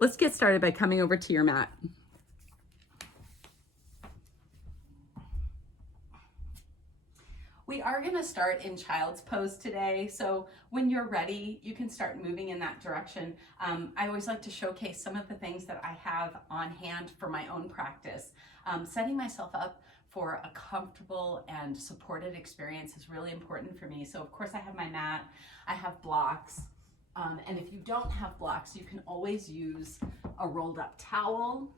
Let's get started by coming over to your mat. We are going to start in child's pose today, so when you're ready, you can start moving in that direction. I always like to showcase some of the things that I have on hand for my own practice. Setting myself up for a comfortable and supported experience is really important for me. So of course I have my mat, I have blocks, and if you don't have blocks, you can always use a rolled up towel.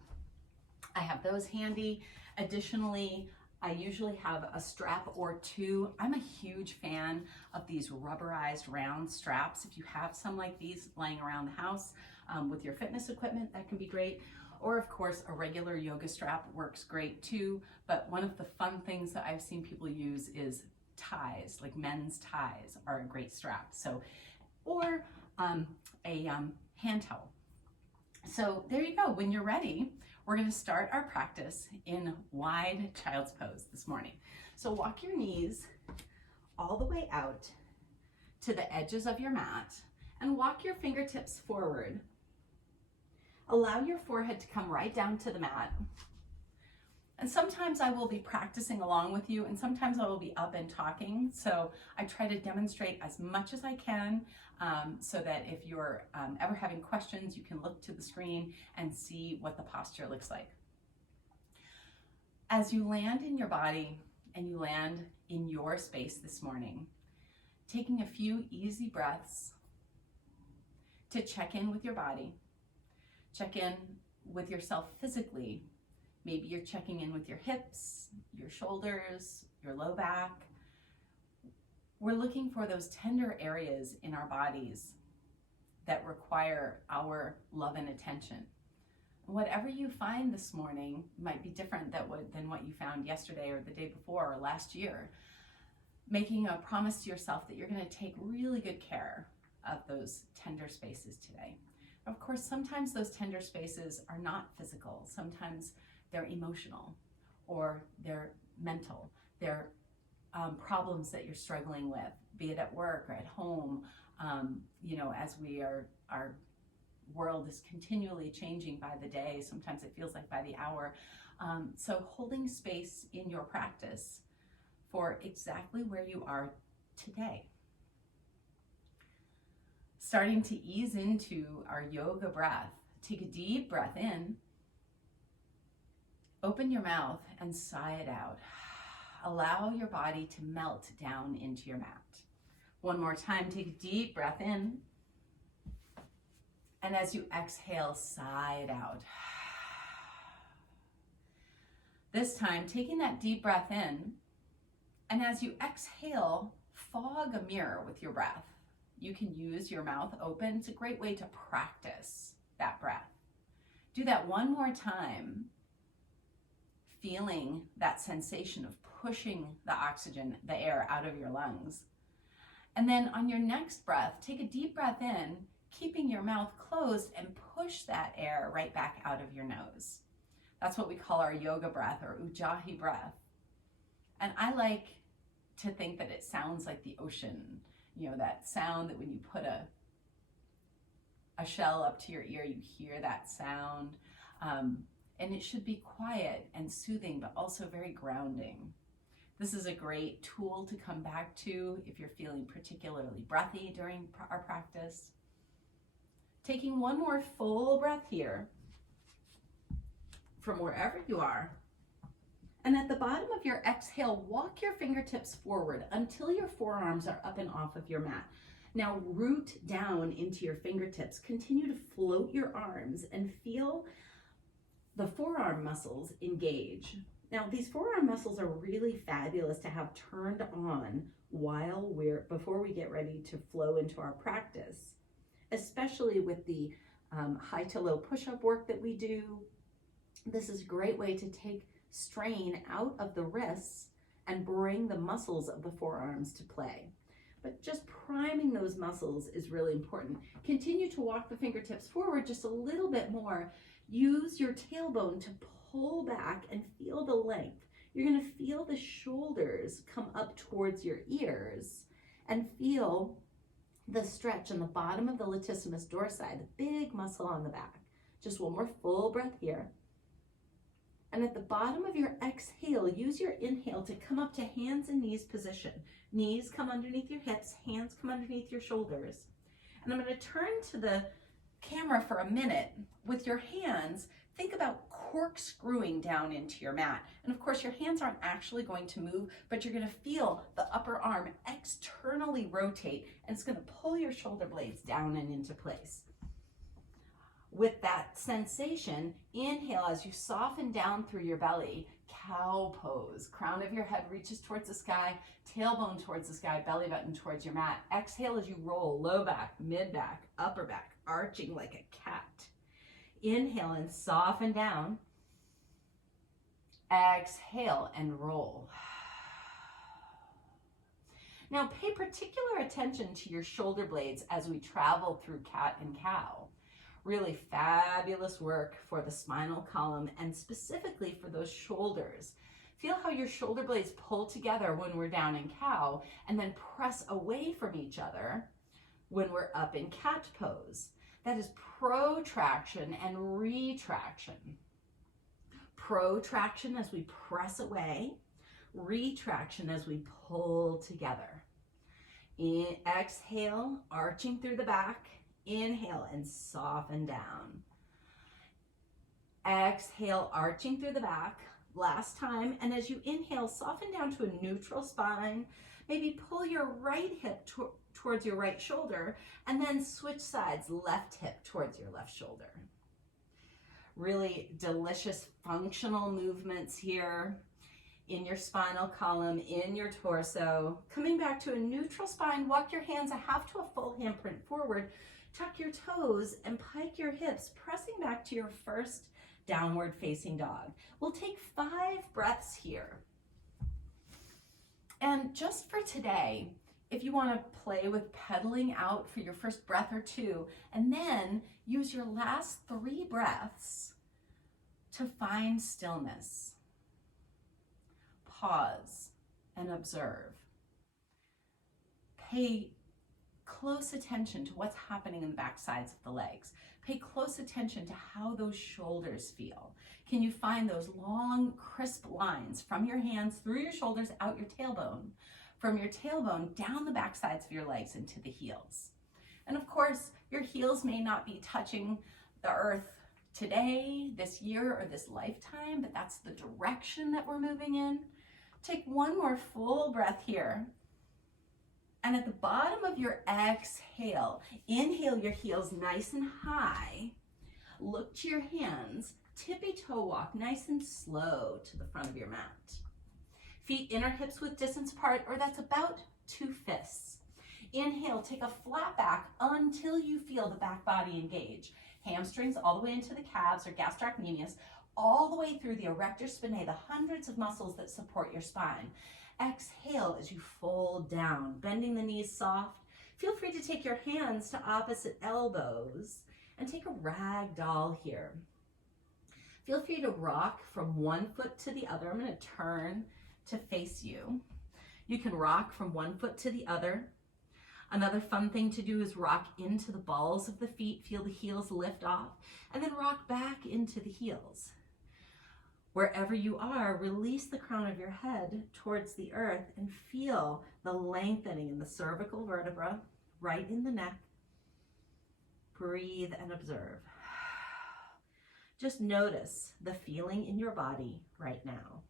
I have those handy. Additionally, I usually have a strap or two. I'm a huge fan of these rubberized round straps. If you have some like these laying around the house with your fitness equipment, that can be great. Or of course, a regular yoga strap works great too. But one of the fun things that I've seen people use is ties, like men's ties are a great strap. So, or a hand towel. So there you go. When you're ready, we're going to start our practice in wide child's pose this morning. So walk your knees all the way out to the edges of your mat and walk your fingertips forward. Allow your forehead to come right down to the mat. And sometimes I will be practicing along with you, and sometimes I will be up and talking. So I try to demonstrate as much as I can so that if you're ever having questions, you can look to the screen and see what the posture looks like. As you land in your body and you land in your space this morning, taking a few easy breaths to check in with your body, check in with yourself physically. Maybe you're checking in with your hips, your shoulders, your low back. We're looking for those tender areas in our bodies that require our love and attention. Whatever you find this morning might be different than what you found yesterday or the day before or last year. Making a promise to yourself that you're going to take really good care of those tender spaces today. Of course, sometimes those tender spaces are not physical. Sometimes they're emotional or they're mental. They're problems that you're struggling with, be it at work or at home. As our world is continually changing by the day. Sometimes it feels like by the hour. So holding space in your practice for exactly where you are today. Starting to ease into our yoga breath. Take a deep breath in. Open your mouth and sigh it out. Allow your body to melt down into your mat. One more time, take a deep breath in. And as you exhale, sigh it out. This time, taking that deep breath in, and as you exhale, fog a mirror with your breath. You can use your mouth open. It's a great way to practice that breath. Do that one more time. Feeling that sensation of pushing the oxygen, the air out of your lungs. And then on your next breath, take a deep breath in, keeping your mouth closed, and push that air right back out of your nose. That's what we call our yoga breath or ujjayi breath. And I like to think that it sounds like the ocean, that sound that when you put a shell up to your ear, you hear that sound. And it should be quiet and soothing, but also very grounding. This is a great tool to come back to if you're feeling particularly breathy during our practice. Taking one more full breath here from wherever you are. And at the bottom of your exhale, walk your fingertips forward until your forearms are up and off of your mat. Now root down into your fingertips. Continue to float your arms and feel the forearm muscles engage. Now, these forearm muscles are really fabulous to have turned on before we get ready to flow into our practice, especially with the high to low push-up work that we do. This is a great way to take strain out of the wrists and bring the muscles of the forearms to play. But just priming those muscles is really important. Continue to walk the fingertips forward just a little bit more. Use your tailbone to pull back and feel the length. You're going to feel the shoulders come up towards your ears and feel the stretch on the bottom of the latissimus dorsi, the big muscle on the back. Just one more full breath here. And at the bottom of your exhale, use your inhale to come up to hands and knees position. Knees come underneath your hips, hands come underneath your shoulders. And I'm going to turn to the camera for a minute. With your hands, think about corkscrewing down into your mat. And of course, your hands aren't actually going to move, but you're going to feel the upper arm externally rotate, and it's going to pull your shoulder blades down and into place. With that sensation, inhale as you soften down through your belly, cow pose. Crown of your head reaches towards the sky, tailbone towards the sky, belly button towards your mat. Exhale as you roll, low back, mid back, upper back, arching like a cat. Inhale and soften down. Exhale and roll. Now pay particular attention to your shoulder blades as we travel through cat and cow. Really fabulous work for the spinal column and specifically for those shoulders. Feel how your shoulder blades pull together when we're down in cow and then press away from each other when we're up in cat pose. That is protraction and retraction. Protraction as we press away, retraction as we pull together. Exhale, arching through the back. Inhale and soften down. Exhale, arching through the back. Last time. And as you inhale, soften down to a neutral spine. Maybe pull your right hip towards your right shoulder and then switch sides, left hip towards your left shoulder. Really delicious functional movements here in your spinal column, in your torso. Coming back to a neutral spine, walk your hands a half to a full handprint forward. Tuck your toes and pike your hips, pressing back to your first downward facing dog. We'll take 5 breaths here. And just for today, if you want to play with pedaling out for your first breath or 2, and then use your last 3 breaths to find stillness. Pause and observe. Pay close attention to what's happening in the back sides of the legs. Pay close attention to how those shoulders feel. Can you find those long, crisp lines from your hands through your shoulders, out your tailbone, from your tailbone down the back sides of your legs into the heels? And of course, your heels may not be touching the earth today, this year, or this lifetime, but that's the direction that we're moving in. Take one more full breath here. And at the bottom of your exhale, inhale your heels nice and high. Look to your hands, tippy toe walk nice and slow to the front of your mat. Feet inner hips width distance apart, or that's about 2 fists. Inhale, take a flat back until you feel the back body engage. Hamstrings all the way into the calves or gastrocnemius, all the way through the erector spinae, the hundreds of muscles that support your spine. Exhale as you fold down, bending the knees soft. Feel free to take your hands to opposite elbows and take a rag doll here. Feel free to rock from one foot to the other. I'm going to turn to face you. You can rock from one foot to the other. Another fun thing to do is rock into the balls of the feet, feel the heels lift off, and then rock back into the heels. Wherever you are, release the crown of your head towards the earth and feel the lengthening in the cervical vertebra, right in the neck. Breathe and observe. Just notice the feeling in your body right now.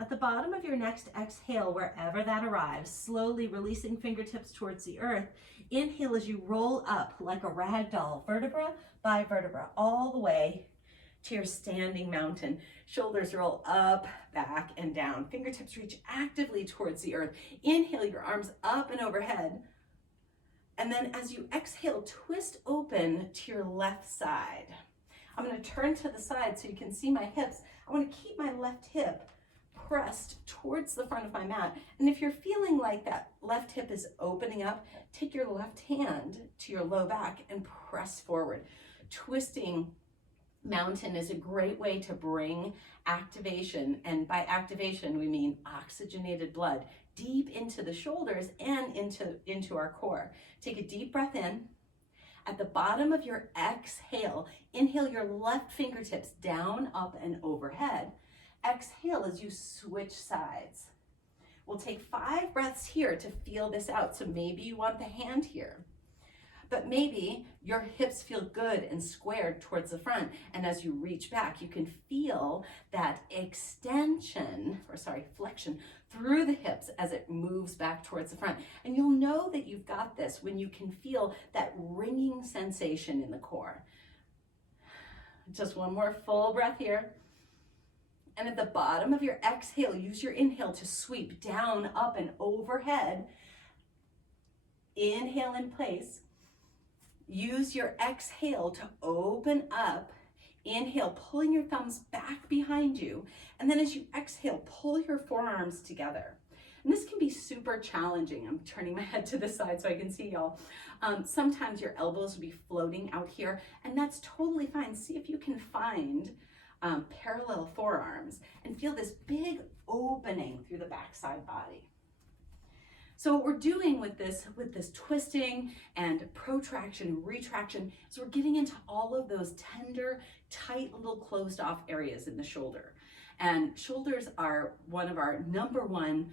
At the bottom of your next exhale, wherever that arrives, slowly releasing fingertips towards the earth. Inhale as you roll up like a rag doll, vertebra by vertebra, all the way to your standing mountain. Shoulders roll up, back, and down. Fingertips reach actively towards the earth. Inhale your arms up and overhead. And then as you exhale, twist open to your left side. I'm going to turn to the side so you can see my hips. I want to keep my left hip pressed towards the front of my mat. And if you're feeling like that left hip is opening up, take your left hand to your low back and press forward. Twisting mountain is a great way to bring activation, and by activation we mean oxygenated blood, deep into the shoulders and into our core. Take a deep breath in, At the bottom of your exhale, inhale your left fingertips down, up, and overhead. Exhale as you switch sides. We'll take 5 breaths here to feel this out. So maybe you want the hand here, but maybe your hips feel good and squared towards the front. And as you reach back, you can feel that flexion through the hips as it moves back towards the front. And you'll know that you've got this when you can feel that ringing sensation in the core. Just one more full breath here. And at the bottom of your exhale, use your inhale to sweep down, up, and overhead. Inhale in place. Use your exhale to open up. Inhale, pulling your thumbs back behind you. And then as you exhale, pull your forearms together. And this can be super challenging. I'm turning my head to the side so I can see y'all. Sometimes your elbows will be floating out here, and that's totally fine. See if you can find parallel forearms and feel this big opening through the backside body. So what we're doing with this twisting and protraction, retraction, is we're getting into all of those tender, tight little closed off areas in the shoulder. And shoulders are one of our number one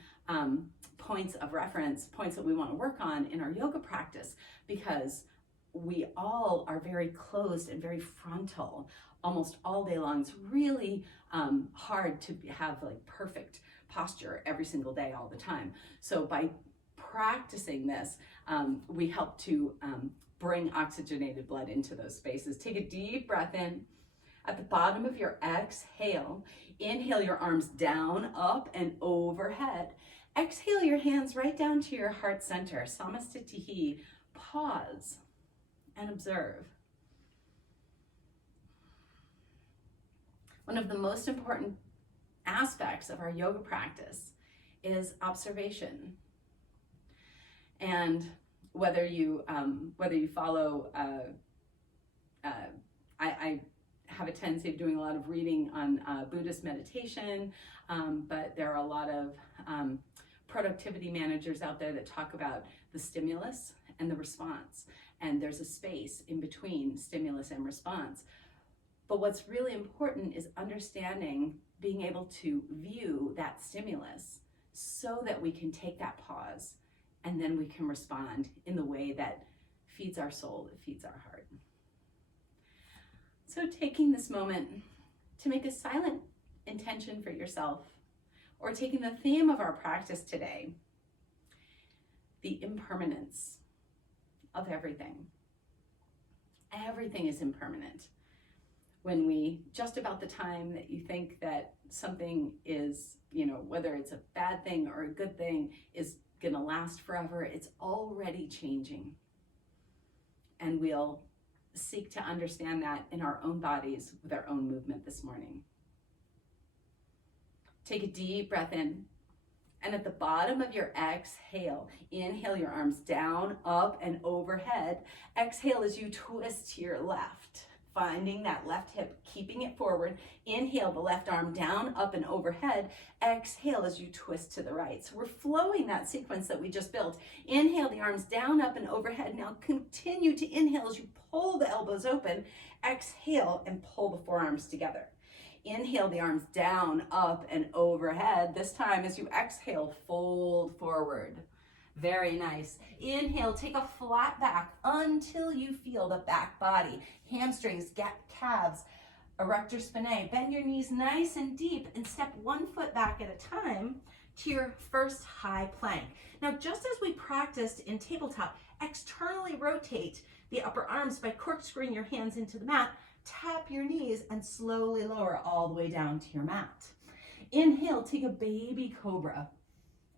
points of reference, points that we want to work on in our yoga practice, because we all are very closed and very frontal almost all day long. It's really hard to have like perfect posture every single day all the time. So by practicing this, we help to bring oxygenated blood into those spaces. Take a deep breath in. At the bottom of your exhale, inhale your arms down, up, and overhead. Exhale your hands right down to your heart center, Samastitihi. Pause and observe. One of the most important aspects of our yoga practice is observation. And whether you follow, I have a tendency of doing a lot of reading on Buddhist meditation, but there are a lot of productivity managers out there that talk about the stimulus and the response. And there's a space in between stimulus and response. But what's really important is understanding, being able to view that stimulus so that we can take that pause and then we can respond in the way that feeds our soul, that feeds our heart. So taking this moment to make a silent intention for yourself, or taking the theme of our practice today, the impermanence of everything. Everything is impermanent. When we, just about the time that you think that something is, whether it's a bad thing or a good thing, is gonna last forever, it's already changing. And we'll seek to understand that in our own bodies with our own movement this morning. Take a deep breath in. And at the bottom of your exhale, inhale your arms down, up, and overhead. Exhale as you twist to your left, finding that left hip, keeping it forward. Inhale the left arm down, up, and overhead. Exhale as you twist to the right. So we're flowing that sequence that we just built. Inhale the arms down, up, and overhead. Now continue to inhale as you pull the elbows open. Exhale and pull the forearms together. Inhale the arms down, up, and overhead. This time as you exhale, fold forward. Very nice. Inhale, take a flat back until you feel the back body. Hamstrings, calves, erector spinae. Bend your knees nice and deep and step one foot back at a time to your first high plank. Now, just as we practiced in tabletop, externally rotate the upper arms by corkscrewing your hands into the mat. Tap your knees and slowly lower all the way down to your mat. Inhale, take a baby cobra.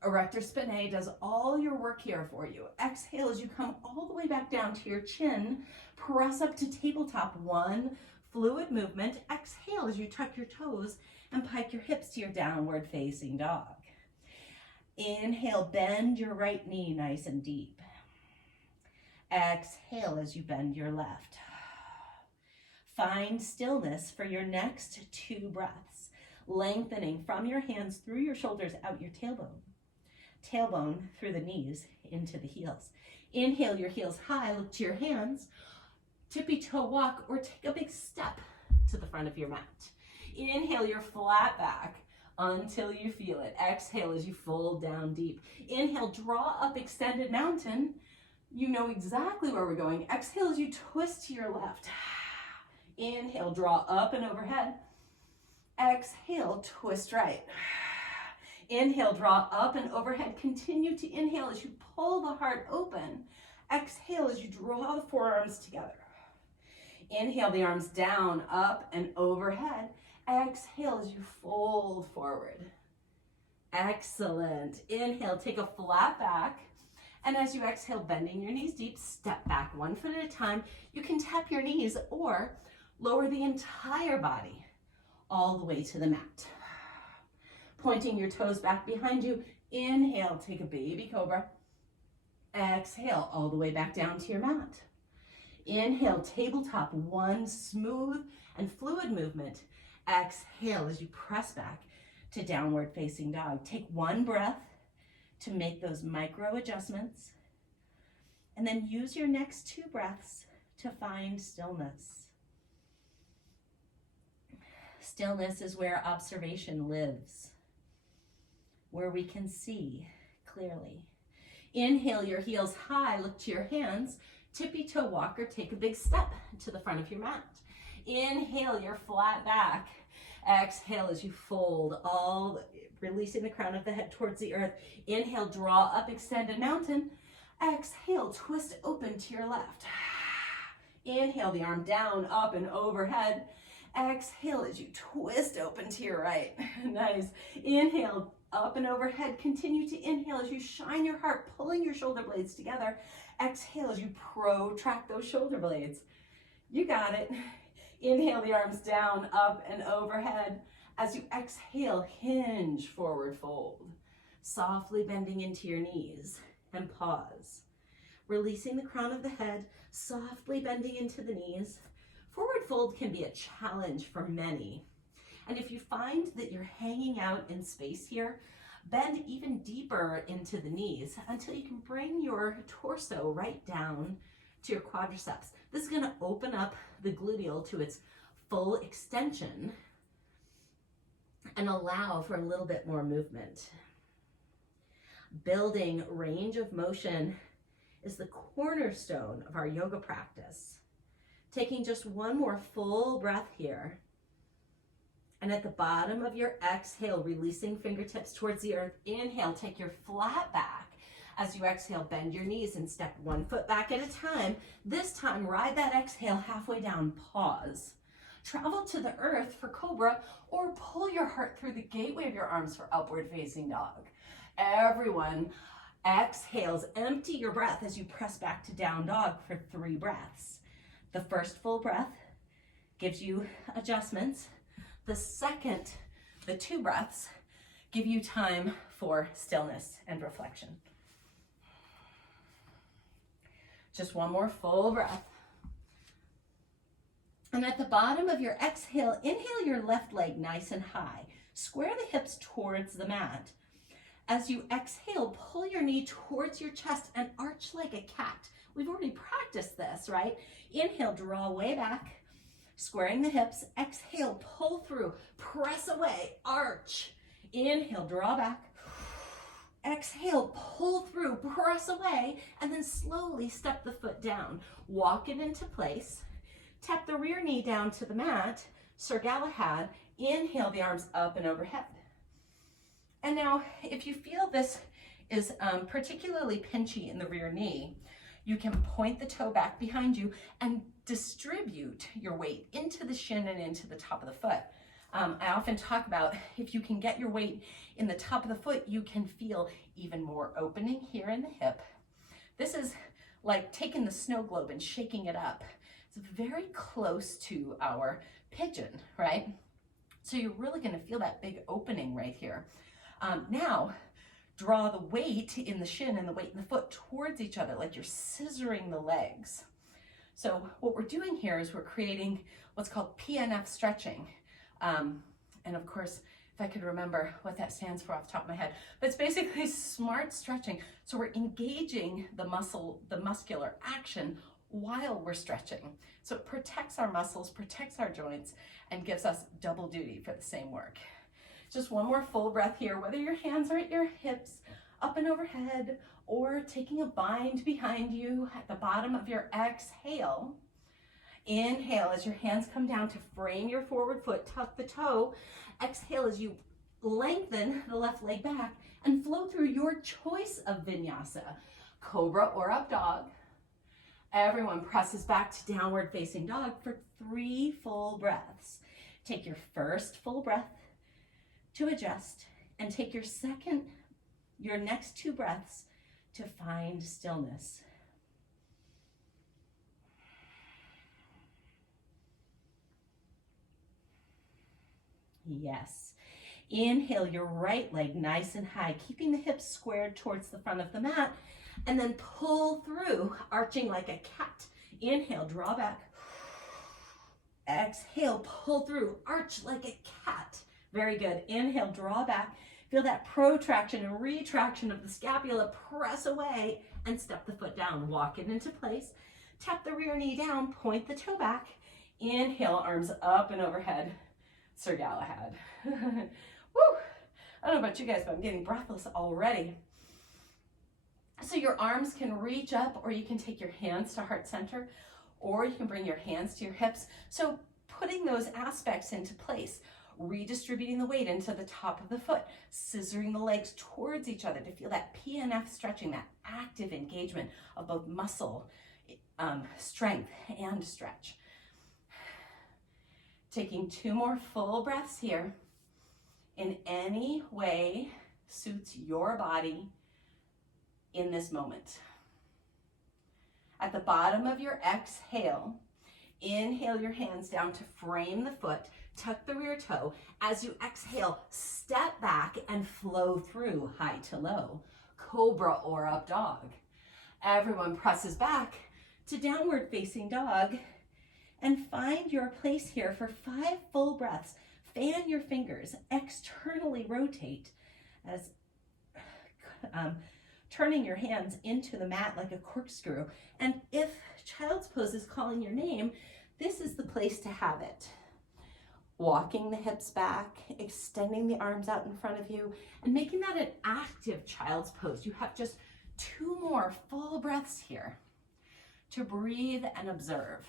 Erector spinae does all your work here for you. Exhale as you come all the way back down to your chin. Press up to tabletop. One fluid movement. Exhale as you tuck your toes and pike your hips to your downward facing dog. Inhale, bend your right knee nice and deep. Exhale as you bend your left. Find stillness for your next 2 breaths, lengthening from your hands through your shoulders out your tailbone. Tailbone through the knees into the heels. Inhale your heels high, look to your hands. tippy toe walk, or take a big step to the front of your mat. Inhale your flat back until you feel it. Exhale as you fold down deep. Inhale, draw up extended mountain. You know exactly where we're going. Exhale as you twist to your left. Inhale, draw up and overhead. Exhale, twist right. Inhale, draw up and overhead. Continue to inhale as you pull the heart open. Exhale as you draw the forearms together. Inhale the arms down, up and overhead. Exhale as you fold forward. Excellent. Inhale, take a flat back. And as you exhale, bending your knees deep, step back 1 foot at a time. You can tap your knees or lower the entire body all the way to the mat. Pointing your toes back behind you. Inhale, take a baby cobra. Exhale, all the way back down to your mat. Inhale, tabletop, one smooth and fluid movement. Exhale as you press back to downward facing dog. Take one breath to make those micro adjustments. And then use your next 2 breaths to find stillness. Stillness is where observation lives, where we can see clearly. Inhale your heels high, look to your hands. Tippy toe walk or take a big step to the front of your mat. Inhale your flat back. Exhale as you fold, releasing the crown of the head towards the earth. Inhale, draw up, extended mountain. Exhale, twist open to your left. Inhale the arm down, up and overhead. Exhale as you twist open to your right. Nice. Inhale, up and overhead. Continue to inhale as you shine your heart, pulling your shoulder blades together. Exhale as you protract those shoulder blades. You got it. Inhale the arms down, up and overhead. As you exhale, hinge, forward fold. Softly bending into your knees and pause. Releasing the crown of the head, softly bending into the knees. Forward fold can be a challenge for many. And if you find that you're hanging out in space here, bend even deeper into the knees until you can bring your torso right down to your quadriceps. This is going to open up the gluteal to its full extension and allow for a little bit more movement. Building range of motion is the cornerstone of our yoga practice. Taking just one more full breath here. And at the bottom of your exhale, releasing fingertips towards the earth. Inhale, take your flat back. As you exhale, bend your knees and step 1 foot back at a time. This time, ride that exhale halfway down, pause. Travel to the earth for cobra or pull your heart through the gateway of your arms for upward facing dog. Everyone exhales, empty your breath as you press back to down dog for 3 breaths. The first full breath gives you adjustments. The second, the 2 breaths, give you time for stillness and reflection. Just one more full breath. And at the bottom of your exhale, inhale your left leg nice and high. Square the hips towards the mat. As you exhale, pull your knee towards your chest and arch like a cat. We've already practiced this, right? Inhale, draw way back. Squaring the hips, exhale, pull through, press away, arch. Inhale, draw back. Exhale, pull through, press away, and then slowly step the foot down. Walk it into place. Tap the rear knee down to the mat. Sir Galahad, inhale the arms up and overhead. And now, if you feel this is particularly pinchy in the rear knee, you can point the toe back behind you and distribute your weight into the shin and into the top of the foot. I often talk about if you can get your weight in the top of the foot, you can feel even more opening here in the hip. This is like taking the snow globe and shaking it up. It's very close to our pigeon, right? So you're really going to feel that big opening right here. Now, draw the weight in the shin and the weight in the foot towards each other, like you're scissoring the legs. So what we're doing here is we're creating what's called PNF stretching. And of course, if I could remember what that stands for off the top of my head, but it's basically smart stretching. So we're engaging the muscular action while we're stretching. So it protects our muscles, protects our joints, and gives us double duty for the same work. Just one more full breath here, whether your hands are at your hips, up and overhead, or taking a bind behind you at the bottom of your exhale. Inhale as your hands come down to frame your forward foot, tuck the toe. Exhale as you lengthen the left leg back and flow through your choice of vinyasa, cobra or up dog. Everyone presses back to downward facing dog for 3 full breaths. Take your first full breath to adjust, and take your next 2 breaths to find stillness. Yes. Inhale your right leg nice and high, keeping the hips squared towards the front of the mat, and then pull through, arching like a cat. Inhale, draw back. Exhale, pull through, arch like a cat. Very good. Inhale, draw back. Feel that protraction and retraction of the scapula. Press away and step the foot down. Walk it into place. Tap the rear knee down, point the toe back. Inhale, arms up and overhead. Sir Galahad. Woo! I don't know about you guys, but I'm getting breathless already. So your arms can reach up, or you can take your hands to heart center, or you can bring your hands to your hips. So putting those aspects into place, redistributing the weight into the top of the foot, scissoring the legs towards each other to feel that PNF stretching, that active engagement of both muscle, strength, and stretch. Taking 2 more full breaths here. In any way suits your body in this moment. At the bottom of your exhale, inhale your hands down to frame the foot, tuck the rear toe. As you exhale, step back and flow through high to low, cobra or up dog. Everyone presses back to downward facing dog and find your place here for 5 full breaths. Fan your fingers, externally rotate as turning your hands into the mat like a corkscrew. And if child's pose is calling your name, this is the place to have it. Walking the hips back, extending the arms out in front of you, and making that an active child's pose. You have just 2 more full breaths here to breathe and observe.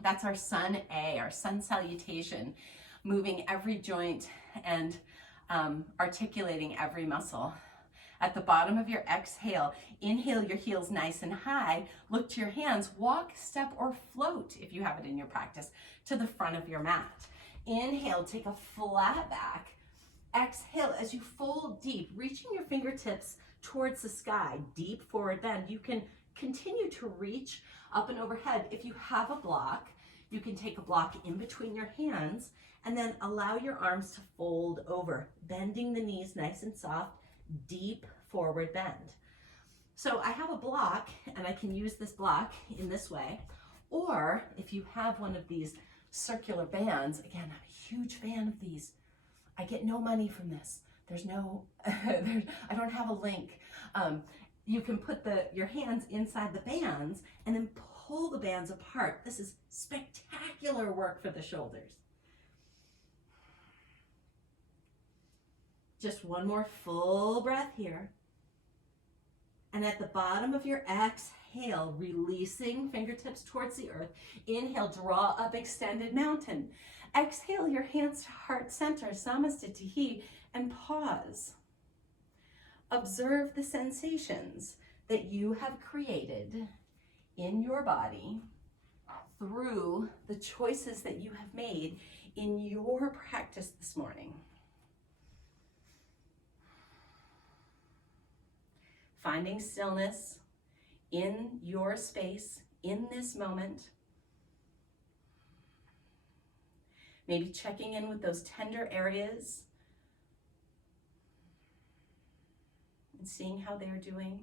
That's our sun A, our sun salutation, moving every joint and articulating every muscle. At the bottom of your exhale, inhale your heels nice and high, look to your hands, walk, step, or float, if you have it in your practice, to the front of your mat. Inhale, take a flat back. Exhale as you fold deep, reaching your fingertips towards the sky, deep forward bend. You can continue to reach up and overhead. If you have a block, you can take a block in between your hands and then allow your arms to fold over, bending the knees nice and soft, deep forward bend. So I have a block and I can use this block in this way, or if you have one of these circular bands, again, I'm a huge fan of these. I get no money from this. There's no, I don't have a link. You can put your hands inside the bands and then pull the bands apart. This is spectacular work for the shoulders. Just one more full breath here. And at the bottom of your exhale, releasing fingertips towards the earth. Inhale, draw up extended mountain. Exhale your hands to heart center, Samastitihi, and pause. Observe the sensations that you have created in your body through the choices that you have made in your practice this morning. Finding stillness in your space, in this moment. Maybe checking in with those tender areas and seeing how they're doing.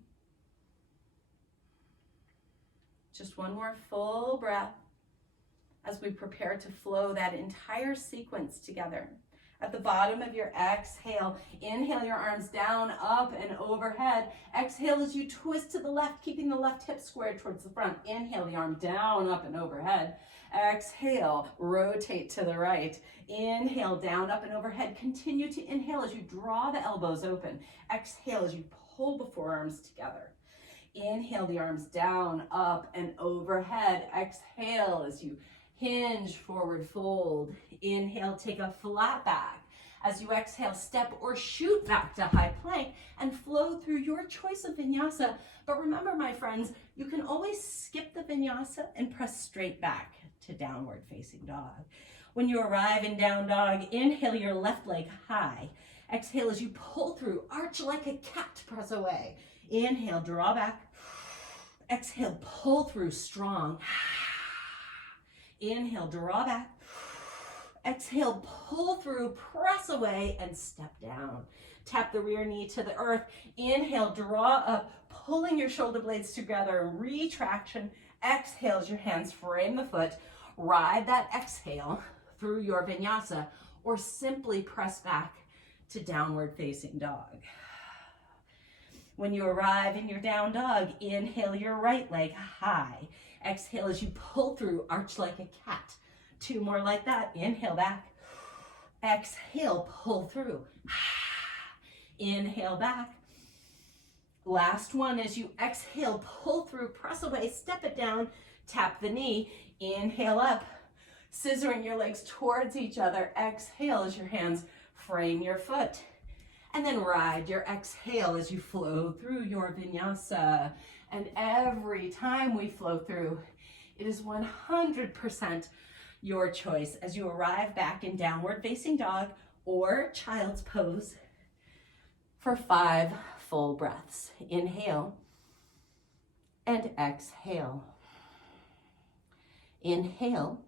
Just one more full breath as we prepare to flow that entire sequence together At the bottom of your exhale, inhale your arms down, up, and overhead. Exhale as you twist to the left, keeping the left hip squared towards the front. Inhale the arm down, up, and overhead. Exhale, rotate to the right. Inhale, down, up, and overhead. Continue to inhale as you draw the elbows open. Exhale as you pull the forearms together. Inhale the arms down, up, and overhead. Exhale as you hinge, forward fold. Inhale, take a flat back. As you exhale, step or shoot back to high plank and flow through your choice of vinyasa. But remember, my friends, you can always skip the vinyasa and press straight back to downward facing dog. When you arrive in down dog, inhale your left leg high. Exhale as you pull through, arch like a cat, press away. Inhale, draw back. Exhale, pull through, strong. Inhale, draw back. Exhale, pull through, press away, and step down. Tap the rear knee to the earth. Inhale, draw up, pulling your shoulder blades together, retraction. Exhale as your hands frame the foot. Ride that exhale through your vinyasa, or simply press back to downward facing dog. When you arrive in your down dog, inhale your right leg high. Exhale as you pull through, arch like a cat. 2 more like that. Inhale back. Exhale, pull through. Inhale back. Last one, as you exhale, pull through, press away, step it down, tap the knee. Inhale up, scissoring your legs towards each other. Exhale as your hands frame your foot. And then ride your exhale as you flow through your vinyasa. And every time we flow through, it is 100% your choice as you arrive back in downward facing dog or child's pose for 5 full breaths. Inhale and exhale. Inhale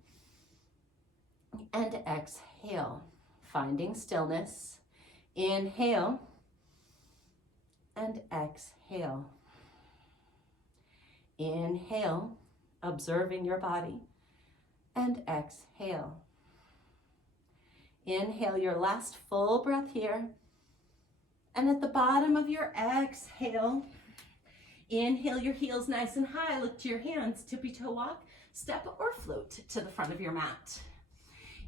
and exhale, finding stillness. Inhale and exhale. Inhale, observing your body, and exhale. Inhale your last full breath here. And at the bottom of your exhale, inhale your heels nice and high. Look to your hands, tippy toe walk, step or float to the front of your mat.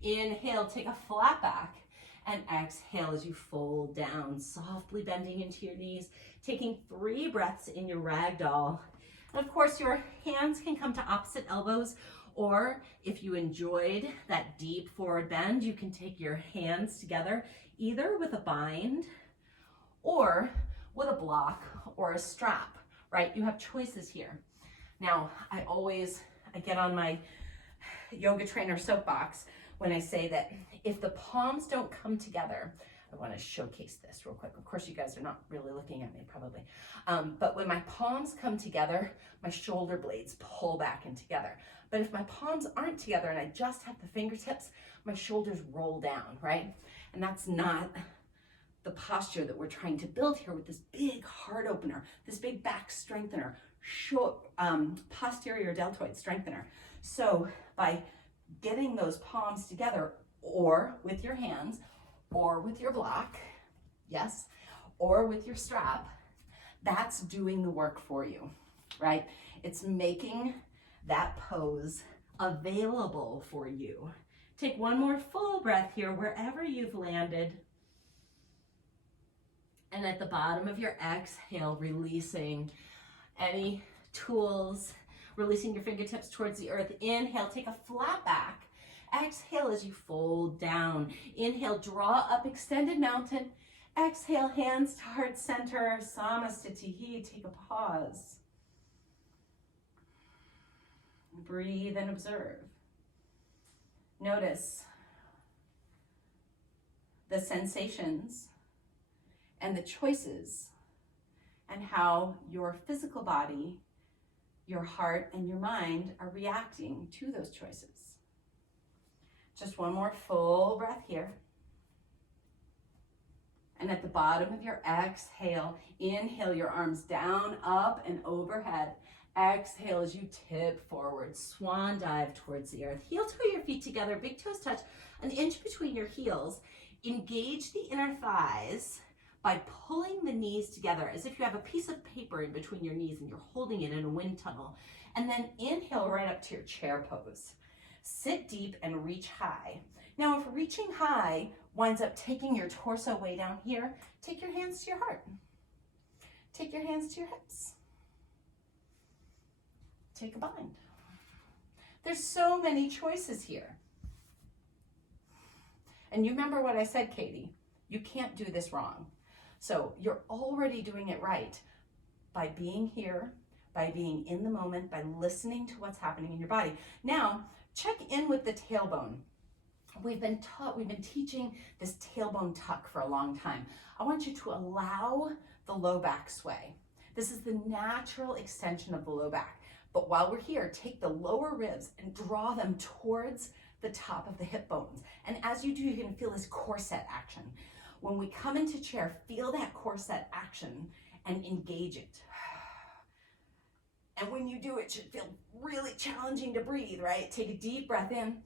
Inhale, take a flat back. And exhale as you fold down, softly bending into your knees, taking 3 breaths in your ragdoll. And of course, your hands can come to opposite elbows, or if you enjoyed that deep forward bend, you can take your hands together, either with a bind or with a block or a strap, right? You have choices here. Now, I get on my yoga trainer soapbox when I say that if the palms don't come together, I want to showcase this real quick. Of course, you guys are not really looking at me probably. But when my palms come together, my shoulder blades pull back in together. But if my palms aren't together and I just have the fingertips, my shoulders roll down, right? And that's not the posture that we're trying to build here with this big heart opener, this big back strengthener, posterior deltoid strengthener. So by getting those palms together, or with your hands, or with your block, yes, or with your strap, that's doing the work for you, right? It's making that pose available for you. Take 1 more full breath here, wherever you've landed. And at the bottom of your exhale, releasing any tools, releasing your fingertips towards the earth. Inhale, take a flat back. Exhale as you fold down. Inhale, draw up, extended mountain. Exhale, hands to heart center, Samastitihi. Take a pause. Breathe and observe. Notice the sensations and the choices and how your physical body, your heart, and your mind are reacting to those choices. Just 1 more full breath here. And at the bottom of your exhale, inhale your arms down, up, and overhead. Exhale as you tip forward, swan dive towards the earth. Heel toe your feet together, big toes touch, an inch between your heels. Engage the inner thighs by pulling the knees together as if you have a piece of paper in between your knees and you're holding it in a wind tunnel. And then inhale right up to your chair pose. Sit deep and reach high. Now, if reaching high winds up taking your torso way down here, take your hands to your heart. Take your hands to your hips. Take a bind. There's so many choices here. And you remember what I said, Katie, you can't do this wrong. So you're already doing it right by being here, by being in the moment, by listening to what's happening in your body. Now, check in with the tailbone. We've been teaching this tailbone tuck for a long time. I want you to allow the low back sway. This is the natural extension of the low back. But while we're here, take the lower ribs and draw them towards the top of the hip bones. And as you do, you're going to feel this corset action. When we come into chair, feel that corset action and engage it. And when you do, it should feel really challenging to breathe, right? Take a deep breath in.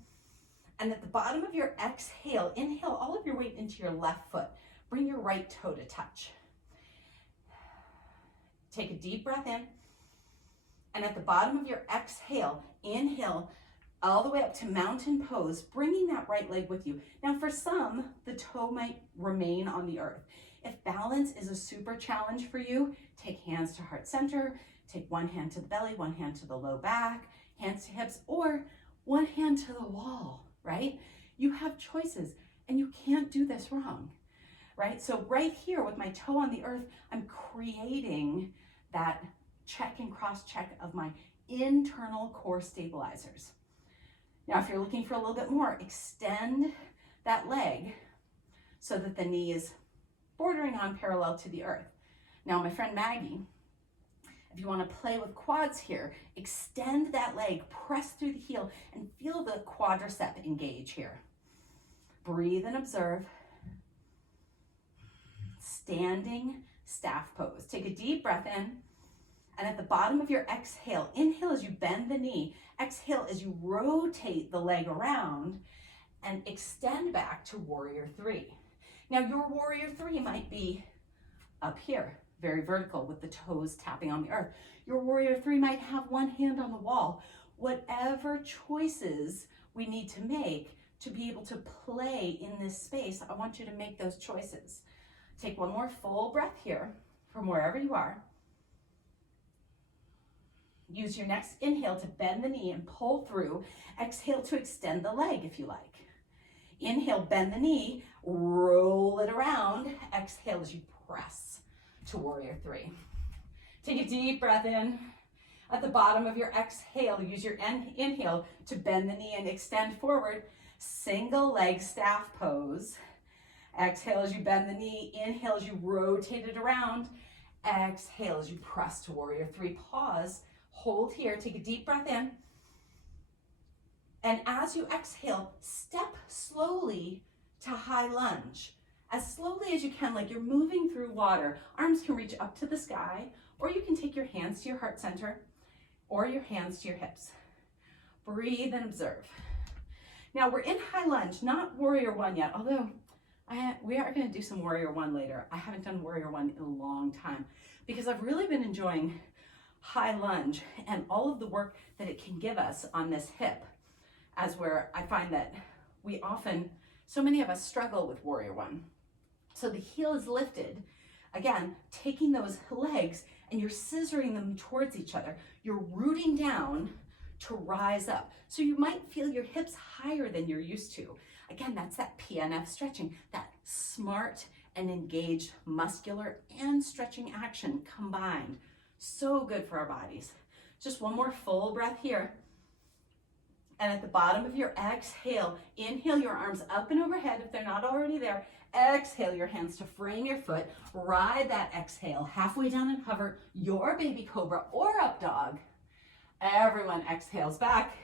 And at the bottom of your exhale, inhale all of your weight into your left foot. Bring your right toe to touch. Take a deep breath in. And at the bottom of your exhale, inhale all the way up to mountain pose, bringing that right leg with you. Now for some, the toe might remain on the earth. If balance is a super challenge for you, take hands to heart center, take one hand to the belly, one hand to the low back, hands to hips, or one hand to the wall, right? You have choices and you can't do this wrong, right? So right here with my toe on the earth, I'm creating that check and cross check of my internal core stabilizers. Now, if you're looking for a little bit more, extend that leg so that the knee is bordering on parallel to the earth. Now, my friend Maggie, if you want to play with quads here, extend that leg, press through the heel, and feel the quadricep engage here. Breathe and observe. Standing staff pose. Take a deep breath in. And at the bottom of your exhale, inhale as you bend the knee, exhale as you rotate the leg around and extend back to warrior three. Now your warrior three might be up here, very vertical with the toes tapping on the earth. Your warrior three might have one hand on the wall. Whatever choices we need to make to be able to play in this space, I want you to make those choices. Take one more full breath here from wherever you are. Use your next inhale to bend the knee and pull through. Exhale to extend the leg if you like. Inhale, bend the knee, roll it around. Exhale as you press to warrior three. Take a deep breath in. At the bottom of your exhale, use your inhale to bend the knee and extend forward. Single leg staff pose. Exhale as you bend the knee. Inhale as you rotate it around. Exhale as you press to warrior three. Pause. Hold here, take a deep breath in. And as you exhale, step slowly to high lunge. As slowly as you can, like you're moving through water. Arms can reach up to the sky, or you can take your hands to your heart center, or your hands to your hips. Breathe and observe. Now we're in high lunge, not warrior one yet, although we are gonna do some warrior one later. I haven't done warrior one in a long time because I've really been enjoying high lunge and all of the work that it can give us on this hip, as where I find that so many of us struggle with warrior one. So the heel is lifted, again, taking those legs and you're scissoring them towards each other. You're rooting down to rise up. So you might feel your hips higher than you're used to. Again, that's that PNF stretching, that smart and engaged muscular and stretching action combined. So good for our bodies. Just one more full breath here. And at the bottom of your exhale, inhale your arms up and overhead if they're not already there. Exhale your hands to frame your foot. Ride that exhale halfway down and hover your baby cobra or up dog. Everyone exhales back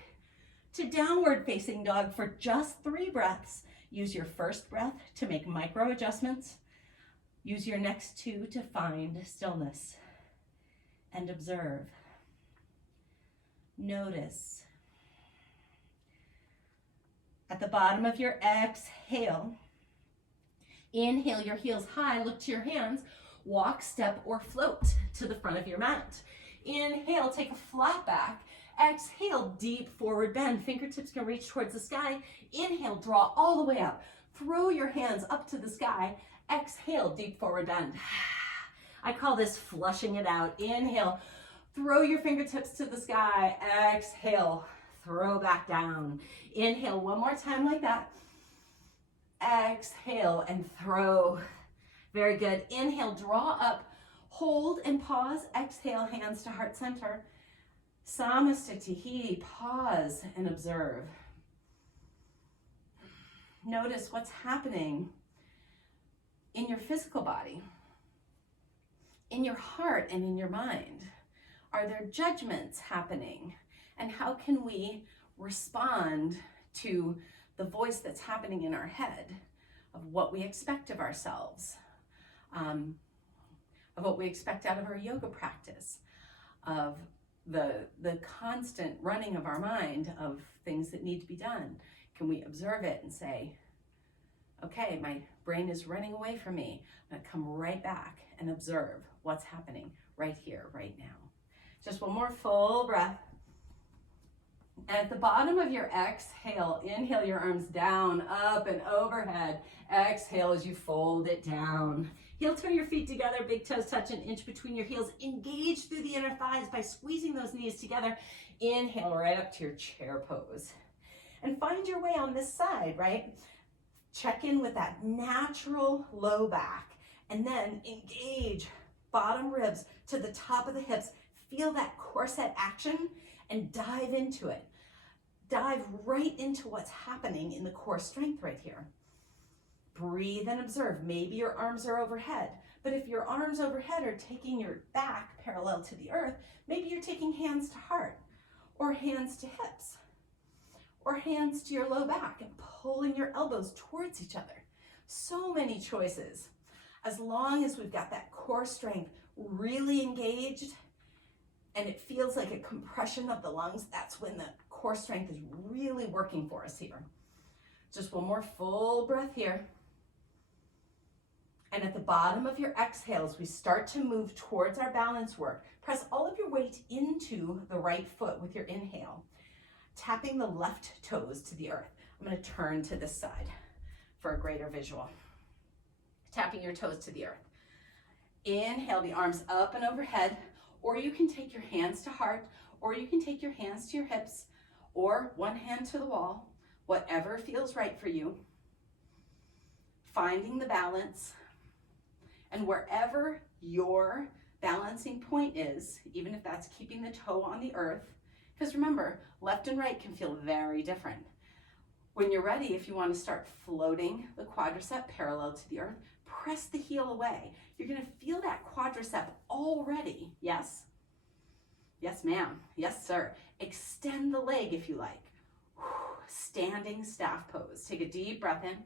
to downward facing dog for just 3 breaths. Use your first breath to make micro adjustments. Use your next 2 to find stillness. And observe. Notice. At the bottom of your exhale, Inhale your heels high, look to your hands, walk, step, or float to the front of your mat. Inhale, take a flat back. Exhale, deep forward bend. Fingertips can reach towards the sky. Inhale, draw all the way up. Throw your hands up to the sky. Exhale, deep forward bend. I call this flushing it out. Inhale, throw your fingertips to the sky. Exhale, throw back down. Inhale, one more time like that. Exhale and throw. Very good. Inhale, draw up, hold and pause. Exhale, hands to heart center. Samastha Tahiti, pause and observe. Notice what's happening in your physical body, in your heart and in your mind. Are there judgments happening? And how can we respond to the voice that's happening in our head of what we expect of ourselves, of what we expect out of our yoga practice, of the constant running of our mind of things that need to be done? Can we observe it and say, okay, my brain is running away from me. I'm gonna come right back and observe what's happening right here, right now. Just one more full breath. And at the bottom of your exhale, inhale your arms down, up and overhead. Exhale as you fold it down. Heel toe your feet together, big toes touch an inch between your heels. Engage through the inner thighs by squeezing those knees together. Inhale right up to your chair pose. And find your way on this side, right? Check in with that natural low back. And then engage bottom ribs to the top of the hips. Feel that corset action and dive into it. Dive right into what's happening in the core strength right here. Breathe and observe. Maybe your arms are overhead, but if your arms overhead are taking your back parallel to the earth, maybe you're taking hands to heart, or hands to hips, or hands to your low back and pulling your elbows towards each other. So many choices. As long as we've got that core strength really engaged and it feels like a compression of the lungs, that's when the core strength is really working for us here. Just one more full breath here. And at the bottom of your exhales, we start to move towards our balance work. Press all of your weight into the right foot with your inhale, tapping the left toes to the earth. I'm going to turn to this side for a greater visual. Tapping your toes to the earth. Inhale the arms up and overhead, or you can take your hands to heart, or you can take your hands to your hips, or one hand to the wall, whatever feels right for you. Finding the balance, and wherever your balancing point is, even if that's keeping the toe on the earth, because remember, left and right can feel very different. When you're ready, if you want to start floating the quadricep parallel to the earth, press the heel away. You're going to feel that quadricep already. Yes? Yes, ma'am. Yes, sir. Extend the leg if you like. Standing staff pose. Take a deep breath in.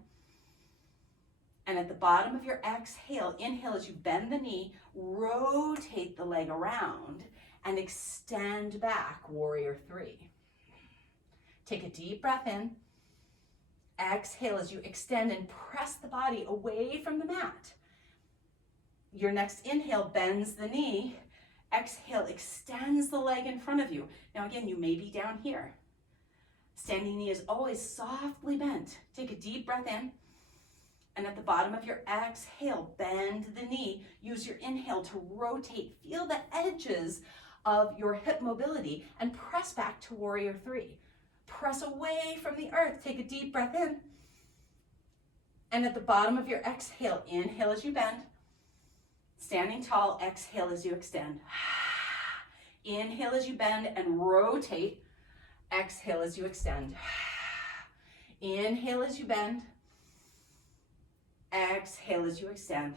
And at the bottom of your exhale, inhale as you bend the knee, rotate the leg around and extend back, warrior three. Take a deep breath in. Exhale as you extend and press the body away from the mat. Your next inhale bends the knee. Exhale extends the leg in front of you. Now again, you may be down here. Standing knee is always softly bent. Take a deep breath in. And at the bottom of your exhale, bend the knee. Use your inhale to rotate. Feel the edges of your hip mobility and press back to warrior three. Press away from the earth. Take a deep breath in. And at the bottom of your exhale, inhale as you bend. Standing tall, exhale as you extend. Inhale as you bend and rotate. Exhale as you extend. Inhale as you bend. Exhale as you extend.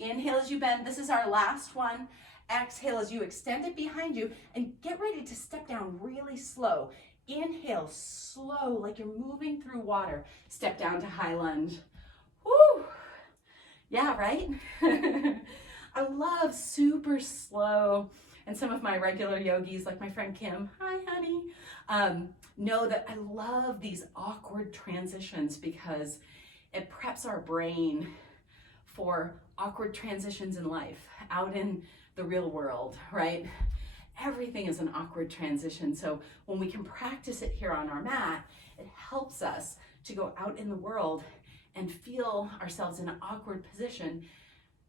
Inhale as you bend. This is our last one. Exhale as you extend it behind you and get ready to step down really slow. Inhale, slow, like you're moving through water. Step down to high lunge. Woo! Yeah, right? I love super slow. And some of my regular yogis, like my friend Kim, hi honey, know that I love these awkward transitions because It preps our brain for awkward transitions in life, out in the real world, right? Everything is an awkward transition. So when we can practice it here on our mat, it helps us to go out in the world and feel ourselves in an awkward position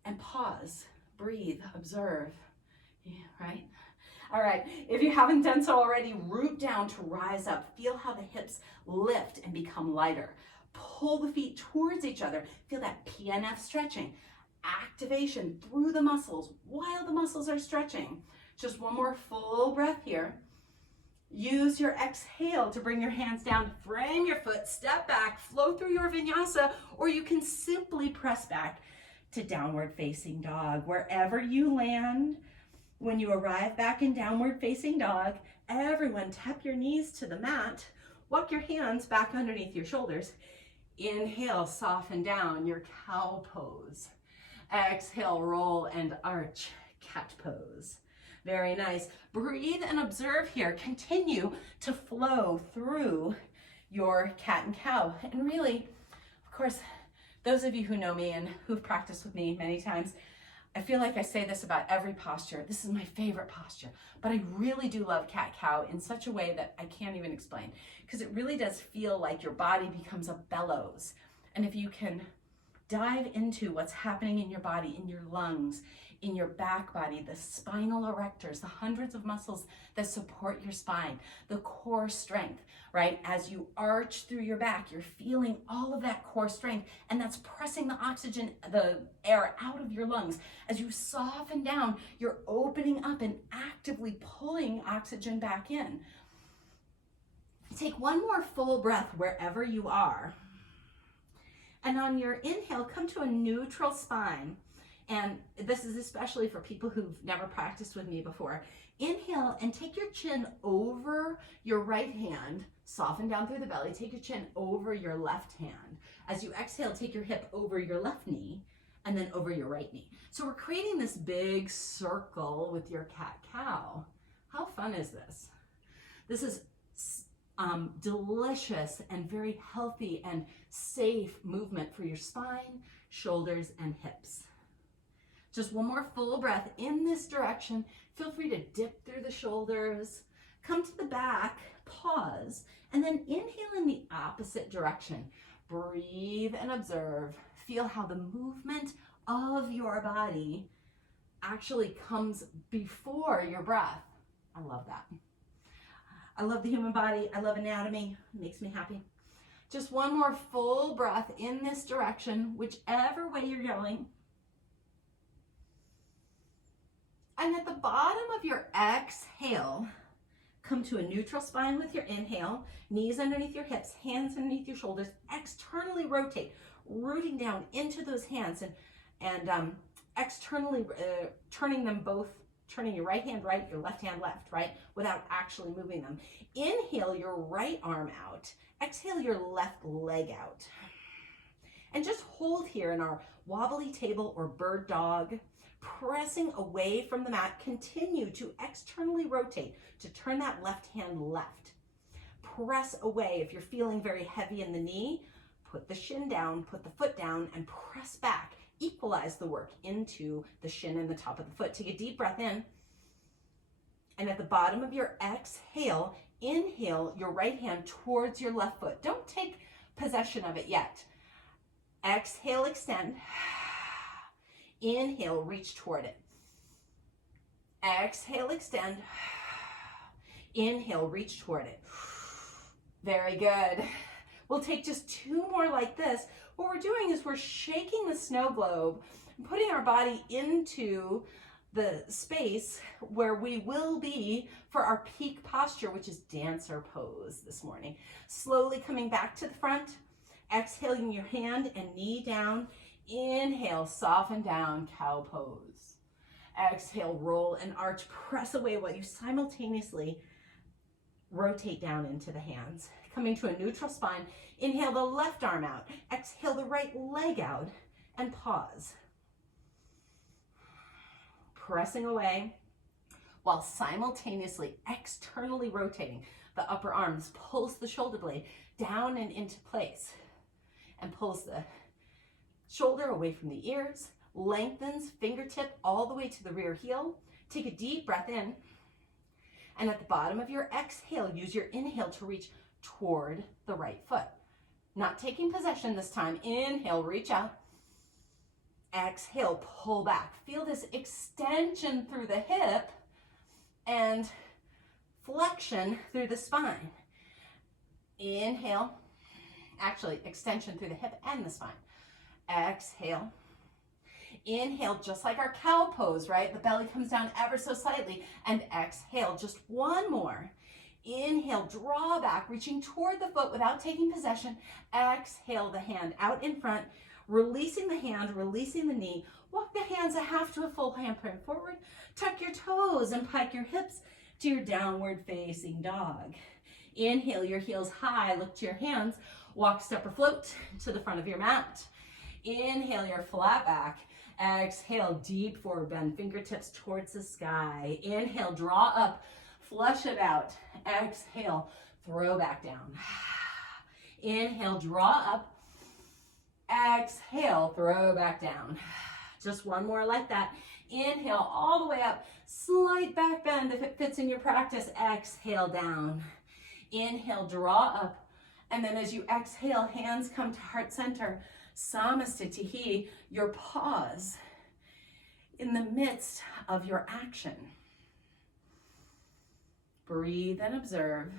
and pause, breathe, observe, yeah, right? All right, if you haven't done so already, root down to rise up. Feel how the hips lift and become lighter. Pull the feet towards each other. Feel that PNF stretching. Activation through the muscles while the muscles are stretching. Just one more full breath here. Use your exhale to bring your hands down, frame your foot, step back, flow through your vinyasa, or you can simply press back to downward facing dog. Wherever you land, when you arrive back in downward facing dog, everyone tap your knees to the mat, walk your hands back underneath your shoulders. Inhale, soften down your cow pose. Exhale, roll and arch, cat pose. Very nice. Breathe and observe here. Continue to flow through your cat and cow. And really, of course, those of you who know me and who've practiced with me many times, I feel like I say this about every posture. This is my favorite posture, but I really do love cat-cow in such a way that I can't even explain, because it really does feel like your body becomes a bellows. And if you can dive into what's happening in your body, in your lungs, in your back body, the spinal erectors, the hundreds of muscles that support your spine, the core strength, right? As you arch through your back, you're feeling all of that core strength, and that's pressing the oxygen, the air out of your lungs. As you soften down, you're opening up and actively pulling oxygen back in. Take one more full breath wherever you are. And on your inhale, come to a neutral spine. And this is especially for people who've never practiced with me before. Inhale and take your chin over your right hand. Soften down through the belly. Take your chin over your left hand. As you exhale, take your hip over your left knee and then over your right knee. So we're creating this big circle with your cat-cow. How fun is this? This is delicious and very healthy and safe movement for your spine, shoulders, and hips. Just one more full breath in this direction. Feel free to dip through the shoulders, come to the back, pause, and then inhale in the opposite direction. Breathe and observe. Feel how the movement of your body actually comes before your breath. I love that. I love the human body. I love anatomy. It makes me happy. Just one more full breath in this direction, whichever way you're going. And at the bottom of your exhale, come to a neutral spine with your inhale, knees underneath your hips, hands underneath your shoulders, externally rotate, rooting down into those hands and externally turning them both, turning your right hand right, your left hand left, right, without actually moving them. Inhale your right arm out, exhale your left leg out. And just hold here in our wobbly table or bird dog. Pressing away from the mat, continue to externally rotate to turn that left hand left. Press away. If you're feeling very heavy in the knee, put the shin down, put the foot down, and press back. Equalize the work into the shin and the top of the foot. Take a deep breath in. And at the bottom of your exhale, inhale your right hand towards your left foot. Don't take possession of it yet. Exhale, extend. Inhale, reach toward it. Exhale, extend. Inhale, reach toward it. Very good. We'll take just two more like this. What we're doing is we're shaking the snow globe, putting our body into the space where we will be for our peak posture, which is dancer pose this morning. Slowly coming back to the front, exhaling your hand and knee down. Inhale, soften down, cow pose. Exhale, roll and arch, press away while you simultaneously rotate down into the hands. Coming to a neutral spine, inhale the left arm out, exhale the right leg out, and pause. Pressing away while simultaneously externally rotating. The upper arms pulls the shoulder blade down and into place. and pulls the shoulder away from the ears, lengthens fingertip all the way to the rear heel. Take a deep breath in, and at the bottom of your exhale, use your inhale to reach toward the right foot. Not taking possession this time. Inhale, reach out. Exhale, pull back. Feel this extension through the hip and flexion through the spine. Inhale, actually extension through the hip and the spine. Exhale. Inhale, just like our cow pose, right? The belly comes down ever so slightly. And exhale, just one more. Inhale, draw back, reaching toward the foot without taking possession. Exhale, the hand out in front, releasing the hand, releasing the knee. Walk the hands a half to a full handprint forward. Tuck your toes and pike your hips to your downward facing dog. Inhale, your heels high, look to your hands. Walk, step, or float to the front of your mat. Inhale, your flat back. Exhale, deep forward bend, fingertips towards the sky. Inhale, draw up, flush it out. Exhale, throw back down. Inhale, draw up. Exhale, throw back down. Just one more like that. Inhale, all the way up. Slight back bend if it fits in your practice. Exhale, down. Inhale, draw up. And then as you exhale, hands come to heart center. Samastitihi, your pause in the midst of your action. Breathe and observe.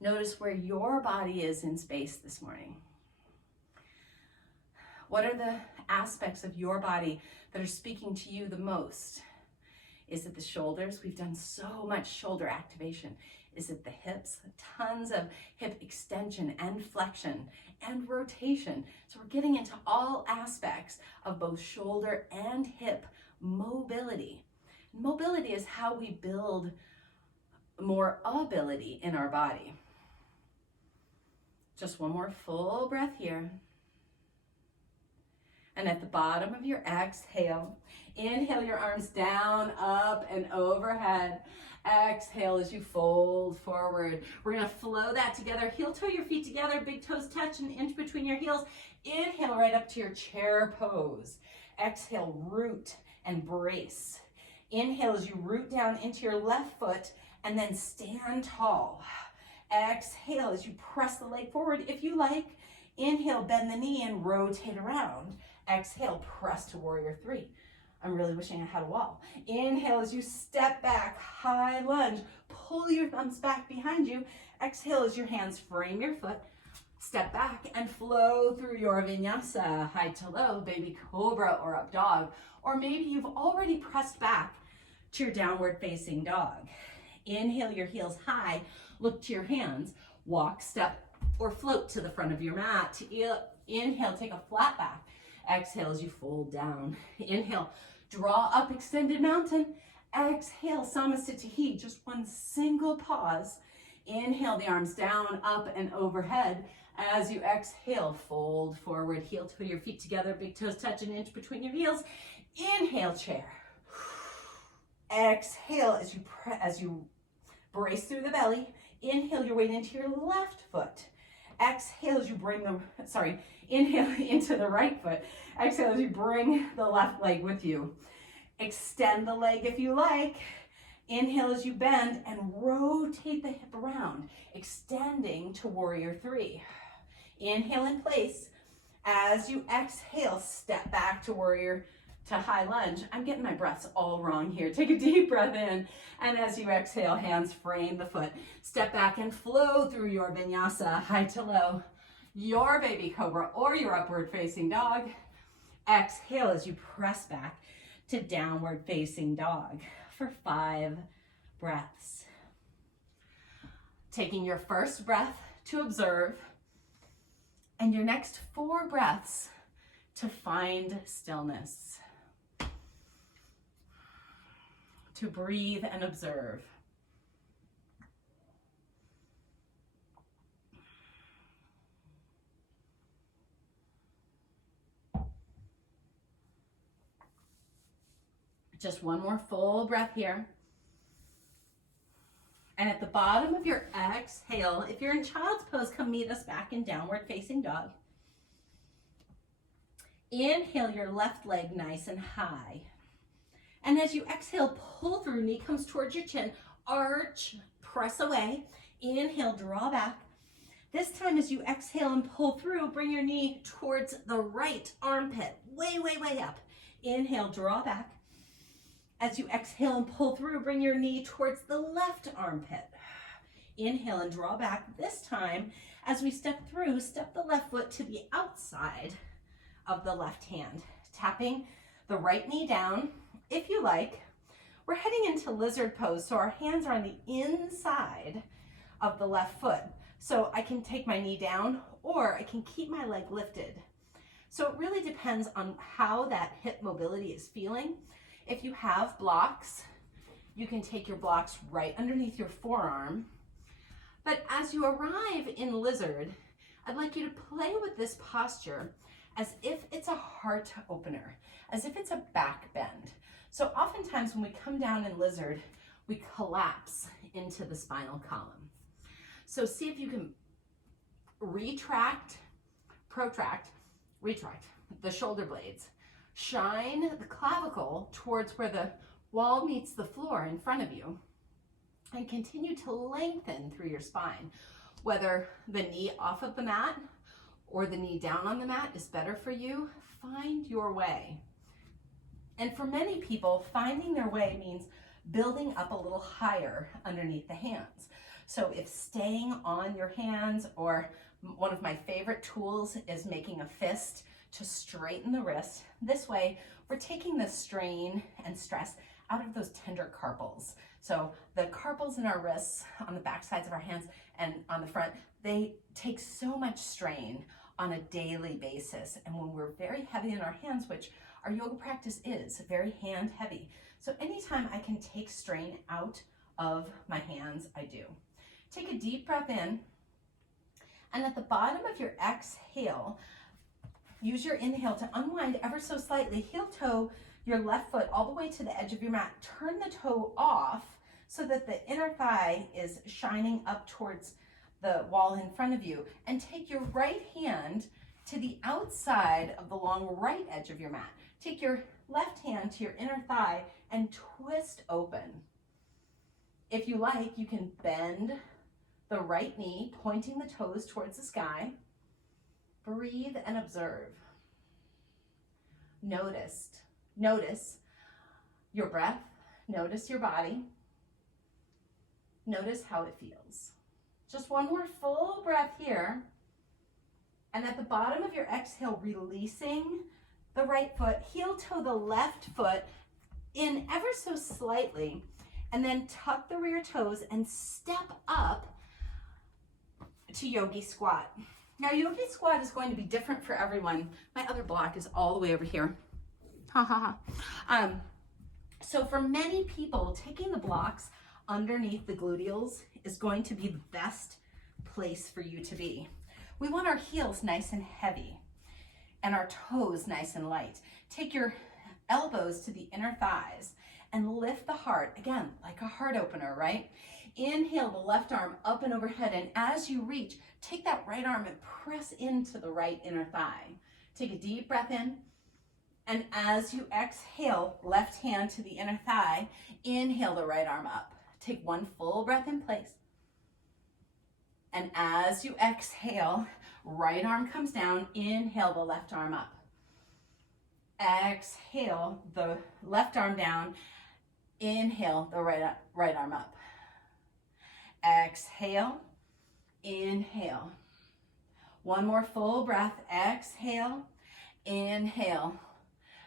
Notice where your body is in space this morning. What are the aspects of your body that are speaking to you the most? Is it the shoulders? We've done so much shoulder activation. Is it the hips? Tons of hip extension and flexion and rotation. So we're getting into all aspects of both shoulder and hip mobility. Mobility is how we build more ability in our body. Just one more full breath here. And at the bottom of your exhale, inhale your arms down, up, and overhead. Exhale as you fold forward. We're gonna flow that together. Heel toe your feet together, big toes touch an inch between your heels. Inhale right up to your chair pose. Exhale, root and brace. Inhale as you root down into your left foot and then stand tall. Exhale as you press the leg forward if you like. Inhale, bend the knee and rotate around. Exhale, press to warrior three. I'm really wishing I had a wall. Inhale as you step back, high lunge. Pull your thumbs back behind you. Exhale as your hands frame your foot. Step back and flow through your vinyasa, high to low, baby cobra or up dog. Or maybe you've already pressed back to your downward facing dog. Inhale your heels high, look to your hands. Walk, step, or float to the front of your mat. Inhale, take a flat back. Exhale as you fold down. Inhale, draw up, extended mountain. Exhale, Samastitihi, just one single pause. Inhale, the arms down, up, and overhead. As you exhale, fold forward, heel toe your feet together, big toes touch an inch between your heels. Inhale, chair. Exhale as you brace through the belly. Inhale your weight into your left foot. Exhale as you inhale into the right foot. Exhale as you bring the left leg with you. Extend the leg if you like. Inhale as you bend and rotate the hip around, extending to warrior three. Inhale in place. As you exhale, step back to warrior to high lunge. I'm getting my breaths all wrong here. Take a deep breath in. And as you exhale, hands frame the foot. Step back and flow through your vinyasa, high to low, your baby cobra or your upward facing dog. Exhale as you press back to downward facing dog for 5 breaths. Taking your first breath to observe and your next 4 breaths to find stillness, to breathe and observe. Just one more full breath here. And at the bottom of your exhale, if you're in child's pose, come meet us back in downward facing dog. Inhale your left leg nice and high. And as you exhale, pull through, knee comes towards your chin, arch, press away. Inhale, draw back. This time as you exhale and pull through, bring your knee towards the right armpit, way, way, way up. Inhale, draw back. As you exhale and pull through, bring your knee towards the left armpit. Inhale and draw back. This time, as we step through, step the left foot to the outside of the left hand, tapping the right knee down. If you like, we're heading into lizard pose, so our hands are on the inside of the left foot. So I can take my knee down or I can keep my leg lifted. So it really depends on how that hip mobility is feeling. If you have blocks, you can take your blocks right underneath your forearm. But as you arrive in lizard, I'd like you to play with this posture as if it's a heart opener, as if it's a back bend. So oftentimes when we come down in lizard, we collapse into the spinal column. So see if you can retract, protract, retract the shoulder blades. Shine the clavicle towards where the wall meets the floor in front of you, and continue to lengthen through your spine. Whether the knee off of the mat or the knee down on the mat is better for you, find your way. And for many people, finding their way means building up a little higher underneath the hands. So if staying on your hands, or one of my favorite tools is making a fist to straighten the wrist. This way, we're taking the strain and stress out of those tender carpals. So the carpals in our wrists, on the back sides of our hands and on the front, they take so much strain on a daily basis. And when we're very heavy in our hands, which our yoga practice is very hand heavy. So anytime I can take strain out of my hands, I do. Take a deep breath in, and at the bottom of your exhale, use your inhale to unwind ever so slightly. Heel toe your left foot all the way to the edge of your mat. Turn the toe off so that the inner thigh is shining up towards the wall in front of you. And take your right hand to the outside of the long right edge of your mat. Take your left hand to your inner thigh and twist open. If you like, you can bend the right knee, pointing the toes towards the sky. Breathe and observe. Notice your breath. Notice your body. Notice how it feels. Just one more full breath here. And at the bottom of your exhale, releasing the right foot, heel toe the left foot in ever so slightly, and then tuck the rear toes and step up to yogi squat. Now, yogi squat is going to be different for everyone. My other block is all the way over here. Ha ha ha. So for many people, taking the blocks underneath the gluteals is going to be the best place for you to be. We want our heels nice and heavy and our toes nice and light. Take your elbows to the inner thighs and lift the heart, again, like a heart opener, right? Inhale the left arm up and overhead, and as you reach, take that right arm and press into the right inner thigh. Take a deep breath in, and as you exhale, left hand to the inner thigh, inhale the right arm up. Take one full breath in place. And as you exhale, right arm comes down, inhale the left arm up. Exhale the left arm down, inhale the right arm up. Exhale, inhale. One more full breath, exhale, inhale.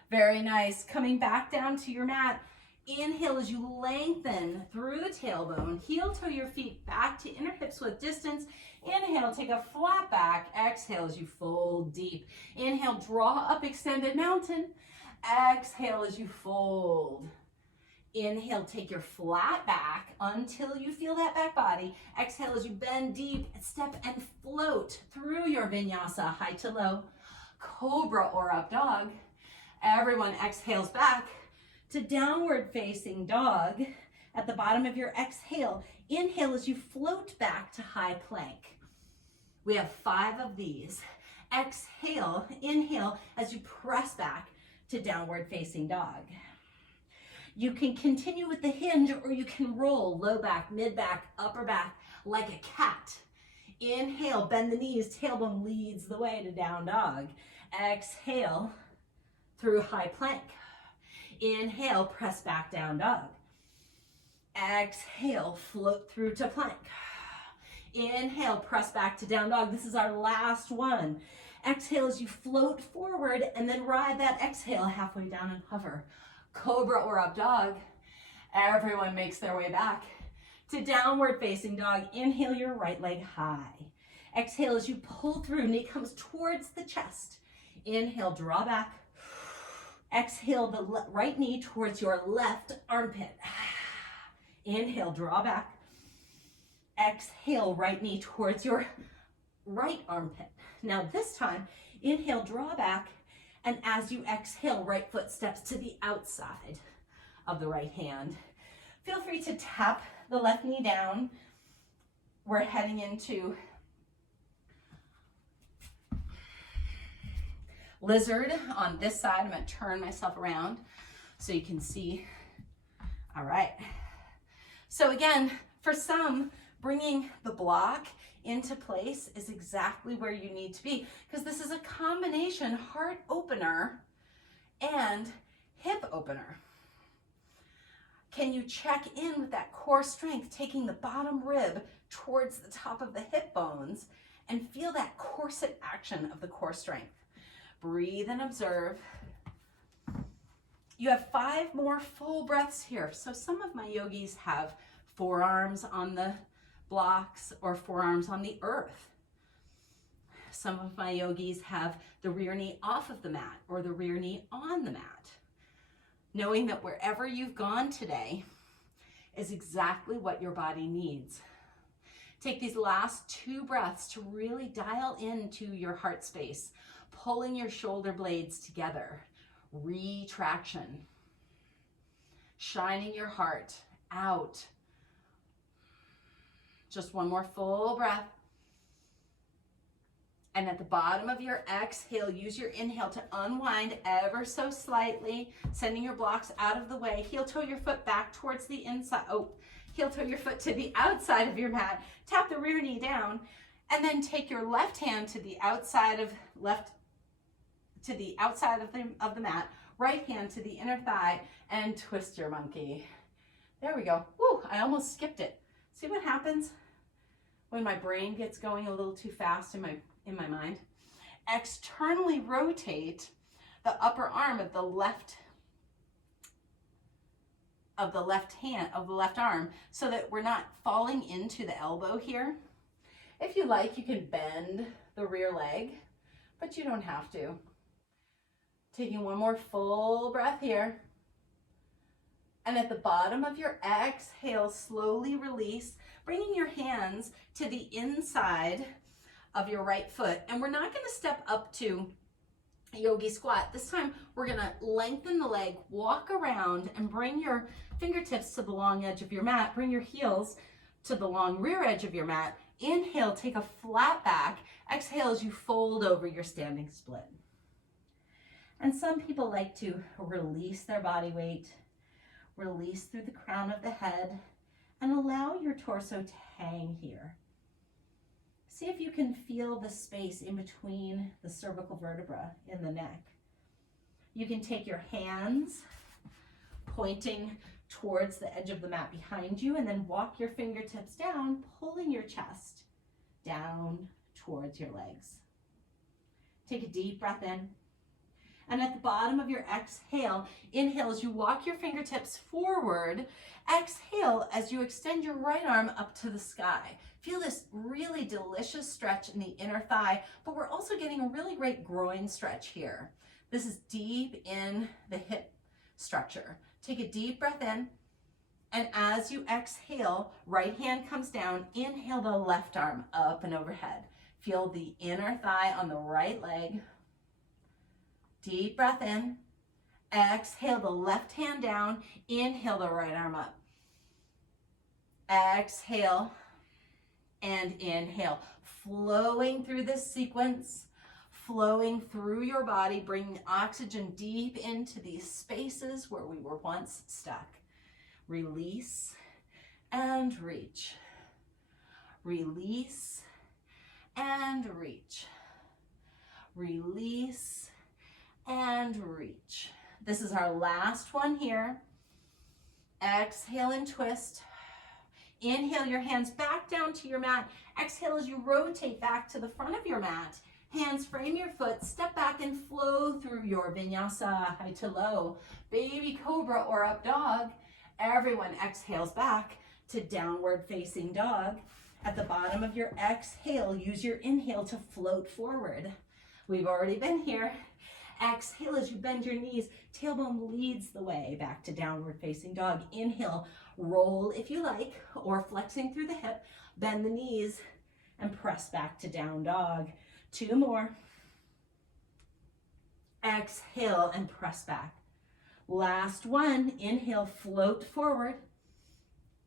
Very nice. Coming back down to your mat. Inhale as you lengthen through the tailbone. Heel toe your feet back to inner hips width distance. Inhale, take a flat back. Exhale as you fold deep. Inhale, draw up extended mountain. Exhale as you fold. Inhale, take your flat back until you feel that back body. Exhale as you bend deep, step and float through your vinyasa, high to low, cobra or up dog. Everyone exhales back to downward facing dog. At the bottom of your exhale, Inhale as you float back to high plank. We have 5 of these. Exhale, inhale as you press back to downward facing dog. You can continue with the hinge, or you can roll low back, mid back, upper back like a cat. Inhale, bend the knees, tailbone leads the way to down dog. Exhale through high plank. Inhale, press back down dog. Exhale, float through to plank. Inhale, press back to down dog. This is our last one. Exhale as you float forward and then ride that exhale halfway down and hover. Cobra or up dog. Everyone makes their way back to downward facing dog. Inhale your right leg high. Exhale as you pull through, knee comes towards the chest. Inhale, draw back. Exhale the right knee towards your left armpit. Inhale, draw back. Exhale, right knee towards your right armpit. Now this time, inhale, draw back, and as you exhale, right foot steps to the outside of the right hand. Feel free to tap the left knee down. We're heading into lizard on this side. I'm going to turn myself around so you can see. All right. So again, for some, bringing the block into place is exactly where you need to be, because this is a combination heart opener and hip opener. Can you check in with that core strength, taking the bottom rib towards the top of the hip bones, and feel that corset action of the core strength? Breathe and observe. You have 5 more full breaths here. So some of my yogis have forearms on the blocks or forearms on the earth. Some of my yogis have the rear knee off of the mat or the rear knee on the mat. Knowing that wherever you've gone today is exactly what your body needs. Take these last 2 breaths to really dial into your heart space, pulling your shoulder blades together, retraction, shining your heart out. Just 1 more full breath. And at the bottom of your exhale, use your inhale to unwind ever so slightly, sending your blocks out of the way. Heel toe your foot back towards the inside. Heel toe your foot to the outside of your mat. Tap the rear knee down, and then take your left hand to the outside of the mat. Right hand to the inner thigh, and twist your monkey. There we go. Woo! I almost skipped it. See what happens when my brain gets going a little too fast in my mind? Externally rotate the upper arm of the left arm so that we're not falling into the elbow here. If you like, you can bend the rear leg, but you don't have to. Taking 1 more full breath here. And at the bottom of your exhale, slowly release, bringing your hands to the inside of your right foot. And we're not going to step up to yogi squat. This time, we're going to lengthen the leg, walk around, and bring your fingertips to the long edge of your mat. Bring your heels to the long rear edge of your mat. Inhale, take a flat back. Exhale as you fold over your standing split. And some people like to release their body weight, release through the crown of the head, and allow your torso to hang here. See if you can feel the space in between the cervical vertebra in the neck. You can take your hands pointing towards the edge of the mat behind you, and then walk your fingertips down, pulling your chest down towards your legs. Take a deep breath in. And at the bottom of your exhale, inhale as you walk your fingertips forward. Exhale as you extend your right arm up to the sky. Feel this really delicious stretch in the inner thigh, but we're also getting a really great groin stretch here. This is deep in the hip structure. Take a deep breath in, and as you exhale, right hand comes down. Inhale the left arm up and overhead. Feel the inner thigh on the right leg. Deep breath in. Exhale the left hand down. Inhale the right arm up. Exhale and inhale. Flowing through this sequence, flowing through your body, bringing oxygen deep into these spaces where we were once stuck. Release and reach. Release and reach. Release and reach. This is our last one here. Exhale and twist. Inhale your hands back down to your mat. Exhale as you rotate back to the front of your mat. Hands frame your foot, step back and flow through your vinyasa, high to low, baby cobra or up dog. Everyone exhales back to downward facing dog. At the bottom of your exhale, use your inhale to float forward. We've already been here. Exhale as you bend your knees, tailbone leads the way back to downward facing dog. Inhale, roll if you like, or flexing through the hip, bend the knees and press back to down dog. 2 more. Exhale and press back. Last one, inhale, float forward.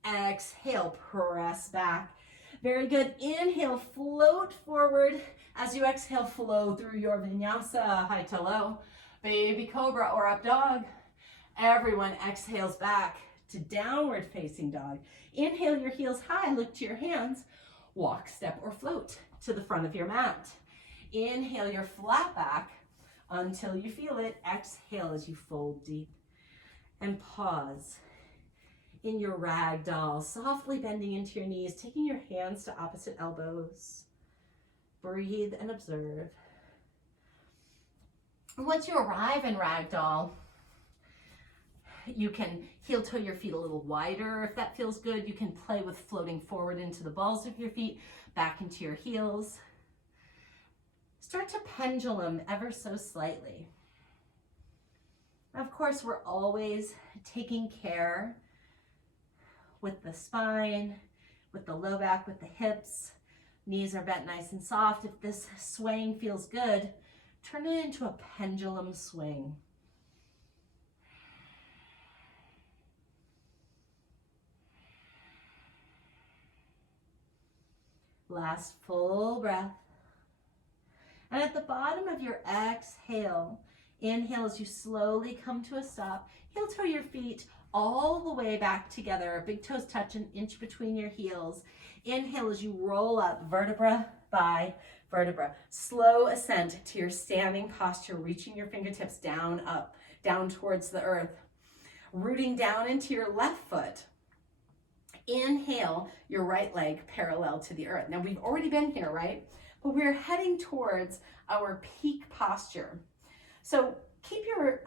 Exhale, press back. Very good. Inhale, float forward. As you exhale, flow through your vinyasa, high to low, baby cobra or up dog. Everyone exhales back to downward facing dog. Inhale your heels high, look to your hands. Walk, step, or float to the front of your mat. Inhale your flat back until you feel it. Exhale as you fold deep. And pause in your ragdoll, softly bending into your knees, taking your hands to opposite elbows. Breathe and observe. Once you arrive in ragdoll, you can heel toe your feet a little wider if that feels good. You can play with floating forward into the balls of your feet, back into your heels. Start to pendulum ever so slightly. Of course, we're always taking care with the spine, with the low back, with the hips. Knees are bent nice and soft. If this swaying feels good, turn it into a pendulum swing. Last full breath. And at the bottom of your exhale, inhale as you slowly come to a stop. Heel toe your feet all the way back together. Big toes touch an inch between your heels. Inhale as you roll up vertebra by vertebra. Slow ascent to your standing posture, reaching your fingertips down, up, down towards the earth. Rooting down into your left foot. Inhale your right leg parallel to the earth. Now we've already been here, right? But we're heading towards our peak posture. So keep your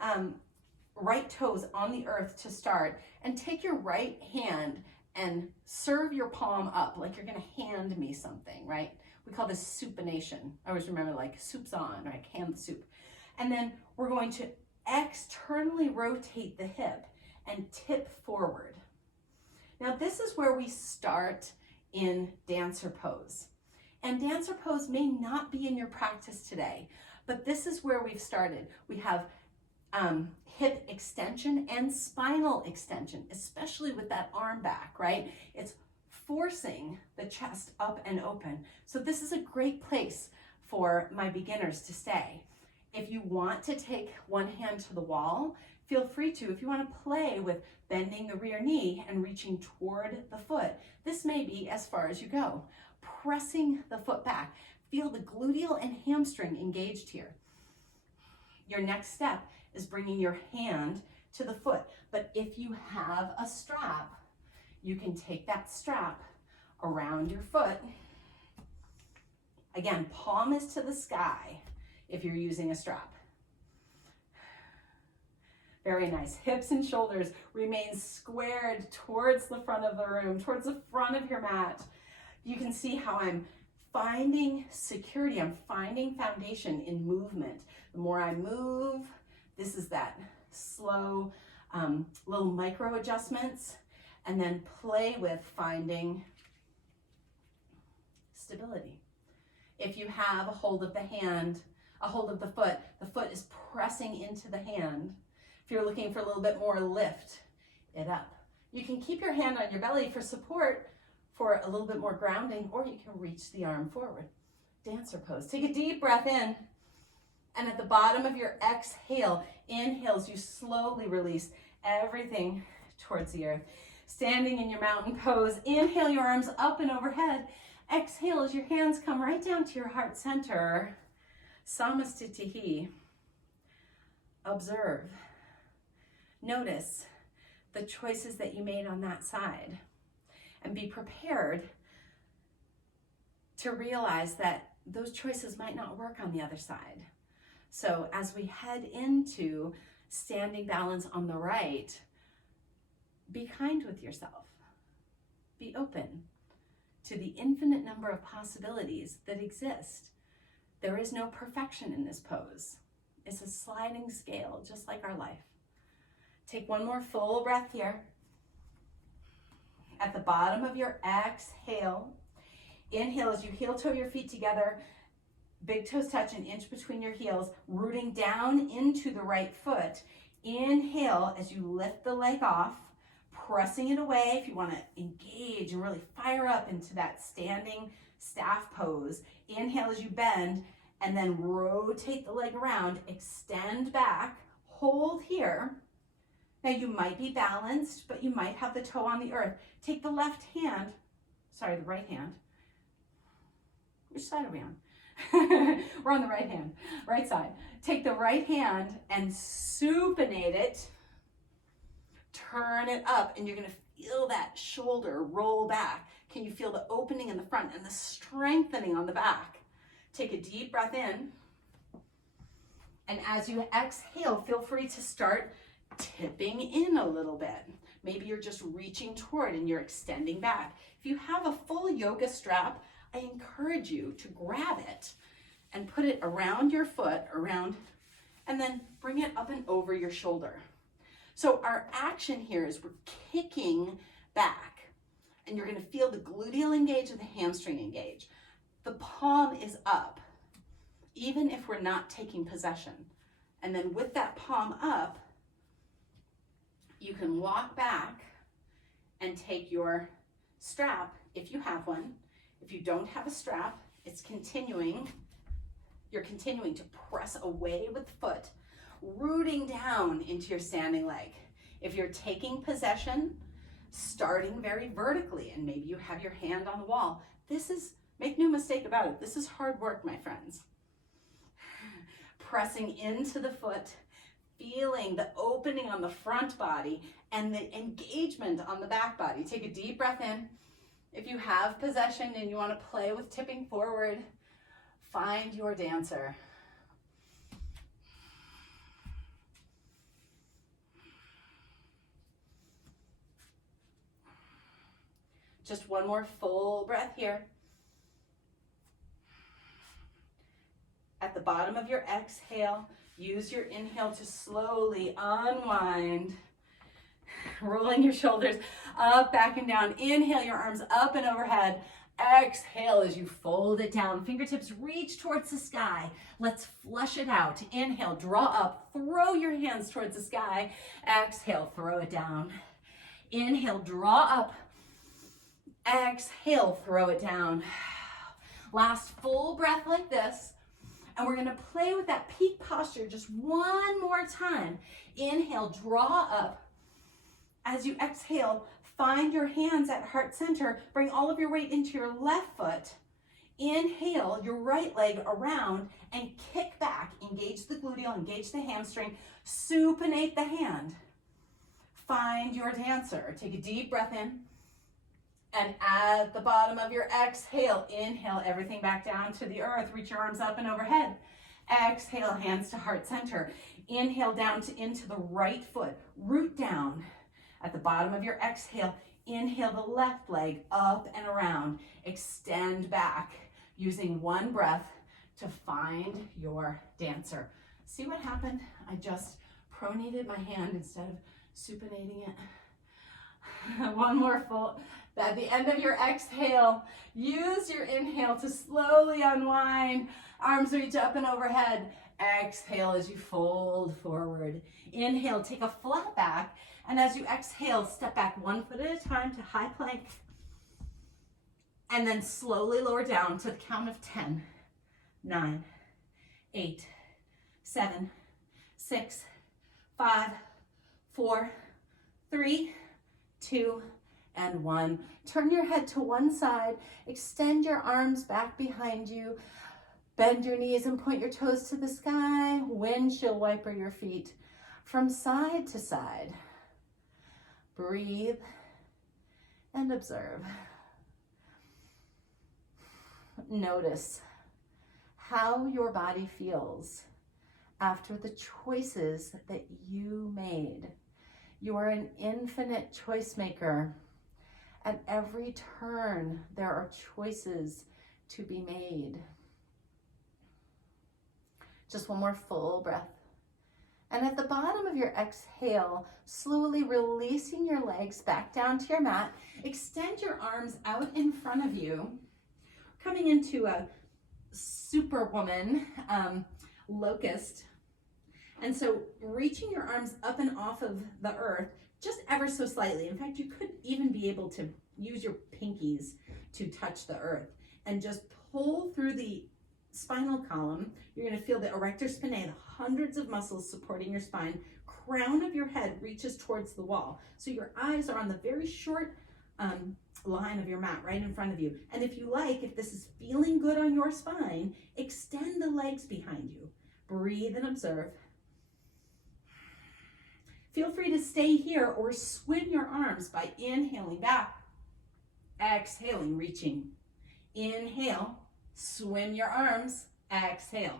right toes on the earth to start, and take your right hand and serve your palm up like you're gonna hand me something, right? We call this supination. I always remember, like, soup's on, right? Hand the soup. And then we're going to externally rotate the hip and tip forward. Now this is where we start in dancer pose. And dancer pose may not be in your practice today, but this is where we've started. We have hip extension and spinal extension, especially with that arm back, right? It's forcing the chest up and open. So this is a great place for my beginners to stay. If you want to take one hand to the wall, feel free to. If you want to play with bending the rear knee and reaching toward the foot, this may be as far as you go. Pressing the foot back. Feel the gluteal and hamstring engaged here. Your next step is bringing your hand to the foot. But if you have a strap, you can take that strap around your foot. Again, palm is to the sky if you're using a strap. Very nice. Hips and shoulders remain squared towards the front of the room, towards the front of your mat. You can see how I'm finding security. I'm finding foundation in movement. The more I move, this is that slow little micro adjustments, and then play with finding stability. If you have a hold of the hand, a hold of the foot is pressing into the hand. If you're looking for a little bit more lift it up, You can keep your hand on your belly for support, for a little bit more grounding, or you can reach the arm forward. Dancer pose. Take a deep breath in, and at the bottom of your exhale, inhales, you slowly release everything towards the earth. Standing in your mountain pose, inhale your arms up and overhead. Exhale as your hands come right down to your heart center. Samastitihi. Observe. Notice the choices that you made on that side, and be prepared to realize that those choices might not work on the other side. So as we head into standing balance on the right, be kind with yourself. Be open to the infinite number of possibilities that exist. There is no perfection in this pose. It's a sliding scale, just like our life. Take one more full breath here. At the bottom of your exhale, inhale as you heel toe your feet together, big toes touch an inch between your heels, rooting down into the right foot. Inhale as you lift the leg off, pressing it away if you want to engage and really fire up into that standing staff pose. Inhale as you bend, and then rotate the leg around, extend back, hold here. Now you might be balanced, but you might have the toe on the earth. Take the right hand. Which side are we on? We're on the right hand, right side. Take the right hand and supinate it. Turn it up, and you're gonna feel that shoulder roll back. Can you feel the opening in the front and the strengthening on the back? Take a deep breath in. And as you exhale, feel free to start tipping in a little bit. Maybe you're just reaching toward and you're extending back. If you have a full yoga strap, I encourage you to grab it and put it around your foot, and then bring it up and over your shoulder. So our action here is we're kicking back, and you're gonna feel the gluteal engage and the hamstring engage. The palm is up, even if we're not taking possession. And then with that palm up, you can walk back and take your strap, if you have one. If you don't have a strap, you're continuing to press away with the foot, rooting down into your standing leg. If you're taking possession, starting very vertically, and maybe you have your hand on the wall, make no mistake about it, this is hard work, my friends. Pressing into the foot, feeling the opening on the front body and the engagement on the back body. Take a deep breath in. If you have possession and you want to play with tipping forward, find your dancer. Just one more full breath here. At the bottom of your exhale, use your inhale to slowly unwind, rolling your shoulders up, back, and down. Inhale your arms up and overhead. Exhale as you fold it down. Fingertips reach towards the sky. Let's flush it out. Inhale, draw up, throw your hands towards the sky. Exhale, throw it down. Inhale, draw up. Exhale, throw it down. Last full breath like this. And we're gonna play with that peak posture just one more time. Inhale, draw up. As you exhale, find your hands at heart center. Bring all of your weight into your left foot. Inhale your right leg around and kick back. Engage the gluteal, engage the hamstring. Supinate the hand. Find your dancer. Take a deep breath in. And at the bottom of your exhale, inhale everything back down to the earth. Reach your arms up and overhead. Exhale, hands to heart center. Inhale down into the right foot. Root down. At the bottom of your exhale, inhale the left leg up and around. Extend back using one breath to find your dancer. See what happened? I just pronated my hand instead of supinating it. One more full. At the end of your exhale, use your inhale to slowly unwind. Arms reach up and overhead. Exhale as you fold forward. Inhale, take a flat back And as you exhale, step back 1 foot at a time to high plank. And then slowly lower down to the count of 10, 9, 8, 7, 6, 5, 4, 3, 2, and 1. Turn your head to one side. Extend your arms back behind you. Bend your knees and point your toes to the sky. Windshield wiper your feet from side to side. Breathe and observe. Notice how your body feels after the choices that you made. You are an infinite choice maker. At every turn, there are choices to be made. Just one more full breath. And at the bottom of your exhale, slowly releasing your legs back down to your mat, extend your arms out in front of you, coming into a superwoman locust. And so reaching your arms up and off of the earth, just ever so slightly. In fact, you could even be able to use your pinkies to touch the earth and just pull through the spinal column. You're going to feel the erector spinae, the hundreds of muscles supporting your spine. Crown of your head reaches towards the wall. So your eyes are on the very short line of your mat right in front of you. And if you like, if this is feeling good on your spine, extend the legs behind you. Breathe and observe. Feel free to stay here or swing your arms by inhaling back, exhaling, reaching. Inhale, swim your arms, exhale.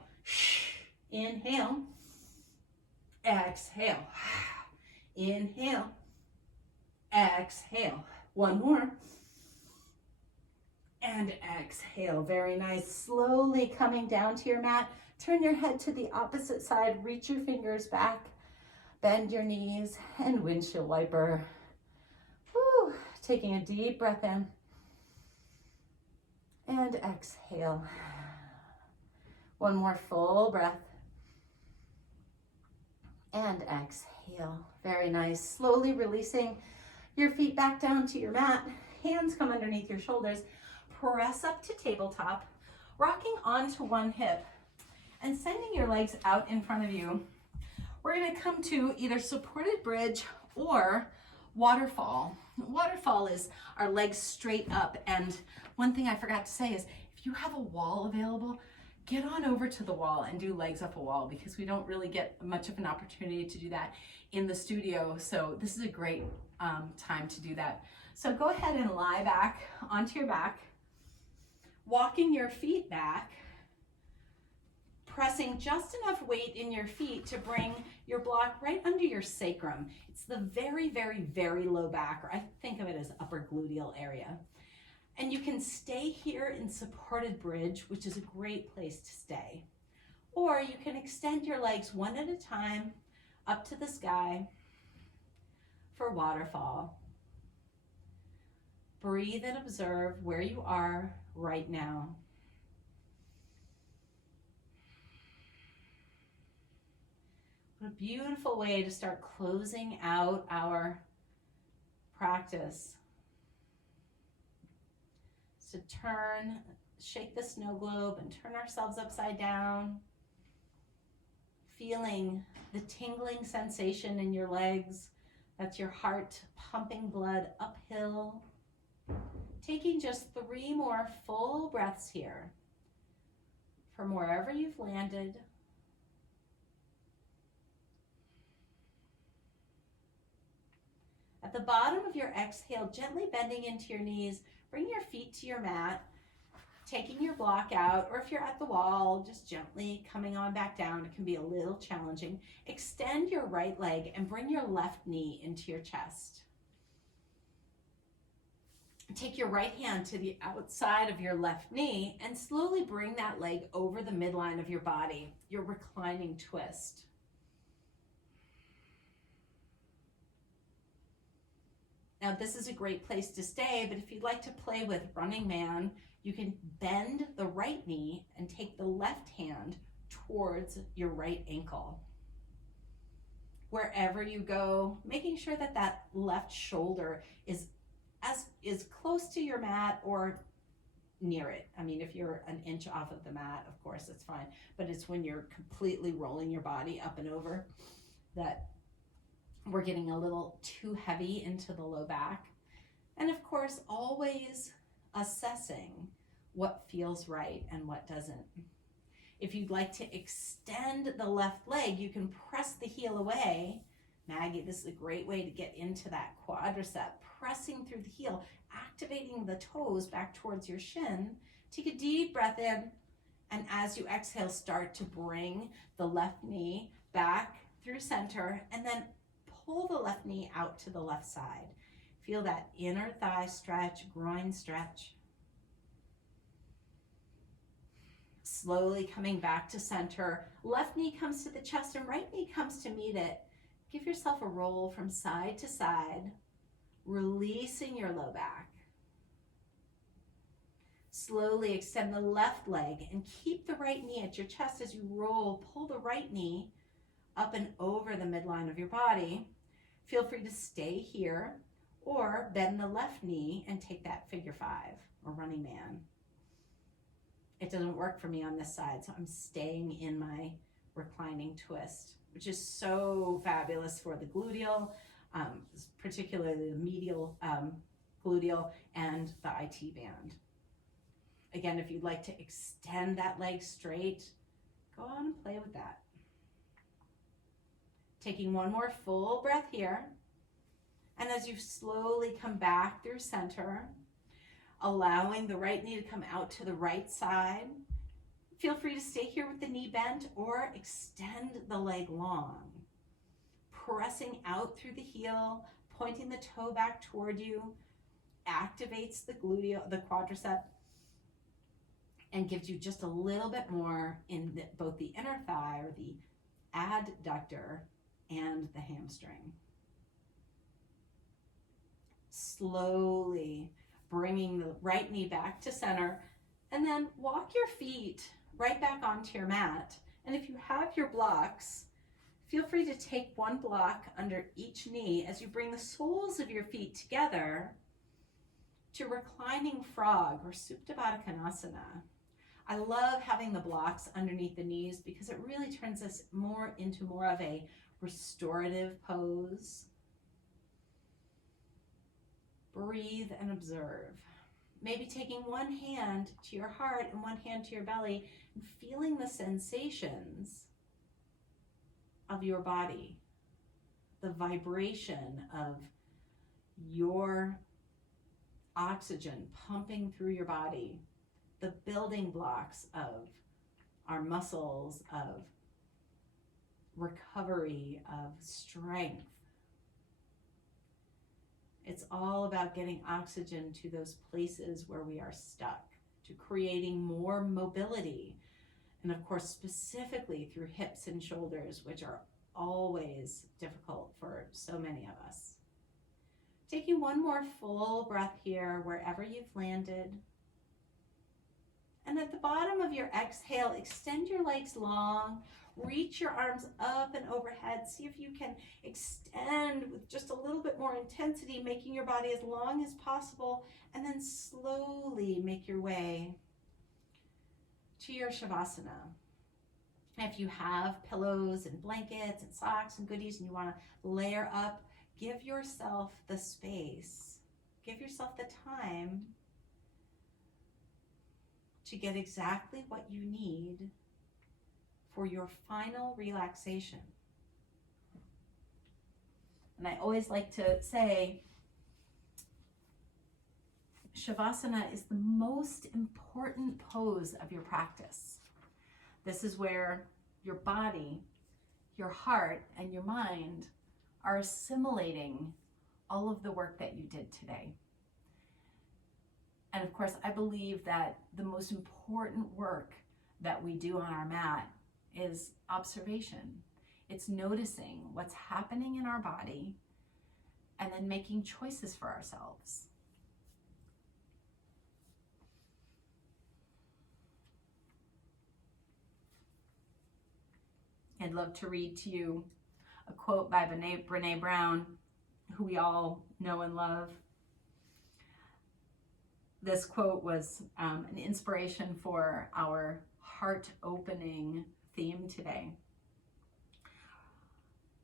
Inhale, exhale. Inhale, exhale. One more. And exhale. Very nice. Slowly coming down to your mat. Turn your head to the opposite side. Reach your fingers back. Bend your knees and windshield wiper. Woo. Taking a deep breath in. And exhale. One more full breath. And exhale. Very nice. Slowly releasing your feet back down to your mat. Hands come underneath your shoulders. Press up to tabletop. Rocking onto one hip and sending your legs out in front of you. We're going to come to either supported bridge or waterfall. Waterfall is our legs straight up. And one thing I forgot to say is if you have a wall available, get on over to the wall and do legs up a wall, because we don't really get much of an opportunity to do that in the studio. So this is a great time to do that. So go ahead and lie back onto your back, walking your feet back, pressing just enough weight in your feet to bring your block right under your sacrum. It's the very, very, very low back, or I think of it as upper gluteal area. And you can stay here in supported bridge, which is a great place to stay. Or you can extend your legs one at a time up to the sky for waterfall. Breathe and observe where you are right now. What a beautiful way to start closing out our practice. To turn, shake the snow globe and turn ourselves upside down. Feeling the tingling sensation in your legs. That's your heart pumping blood uphill. Taking just 3 more full breaths here from wherever you've landed. At the bottom of your exhale, gently bending into your knees, bring your feet to your mat, taking your block out, or if you're at the wall, just gently coming on back down. It can be a little challenging. Extend your right leg and bring your left knee into your chest. Take your right hand to the outside of your left knee and slowly bring that leg over the midline of your body, your reclining twist. Now, this is a great place to stay, but if you'd like to play with running man, you can bend the right knee and take the left hand towards your right ankle. wherever you go, making sure that that left shoulder is close to your mat or near it. I mean, if you're an inch off of the mat, of course, it's fine. But it's when you're completely rolling your body up and over that we're getting a little too heavy into the low back. And of course, always assessing what feels right and what doesn't. If you'd like to extend the left leg, you can press the heel away. Maggie, this is a great way to get into that quadricep, pressing through the heel, activating the toes back towards your shin. Take a deep breath in, and as you exhale, start to bring the left knee back through center, and then pull the left knee out to the left side. Feel that inner thigh stretch, groin stretch. Slowly coming back to center. Left knee comes to the chest and right knee comes to meet it. Give yourself a roll from side to side, releasing your low back. Slowly extend the left leg and keep the right knee at your chest as you roll. Pull the right knee up and over the midline of your body. Feel free to stay here or bend the left knee and take that figure 5 or running man. It doesn't work for me on this side, so I'm staying in my reclining twist, which is so fabulous for the gluteal, particularly the medial gluteal and the IT band. Again, if you'd like to extend that leg straight, go on and play with that. Taking one more full breath here. And as you slowly come back through center, allowing the right knee to come out to the right side. Feel free to stay here with the knee bent or extend the leg long. Pressing out through the heel, pointing the toe back toward you, activates the gluteal, the quadricep, and gives you just a little bit more in both the inner thigh or the adductor and the hamstring. Slowly bringing the right knee back to center, and then walk your feet right back onto your mat. And if you have your blocks, feel free to take one block under each knee as you bring the soles of your feet together to reclining frog or Supta Baddha Konasana. I love having the blocks underneath the knees because it really turns us into more of a restorative pose. Breathe and observe. Maybe taking one hand to your heart and one hand to your belly and feeling the sensations of your body, the vibration of your oxygen pumping through your body, the building blocks of our muscles, of recovery, of strength. It's all about getting oxygen to those places where we are stuck, to creating more mobility. And of course, specifically through hips and shoulders, which are always difficult for so many of us. Taking one more full breath here, wherever you've landed. And at the bottom of your exhale, extend your legs long, reach your arms up and overhead. See if you can extend with just a little bit more intensity, making your body as long as possible, and then slowly make your way to your Shavasana. If you have pillows and blankets and socks and goodies and you want to layer up, give yourself the space, give yourself the time to get exactly what you need for your final relaxation. And I always like to say, Shavasana is the most important pose of your practice. This is where your body, your heart, and your mind are assimilating all of the work that you did today. And of course, I believe that the most important work that we do on our mat is observation. It's noticing what's happening in our body and then making choices for ourselves. I'd love to read to you a quote by Brene Brown, who we all know and love. This quote was an inspiration for our heart-opening theme today.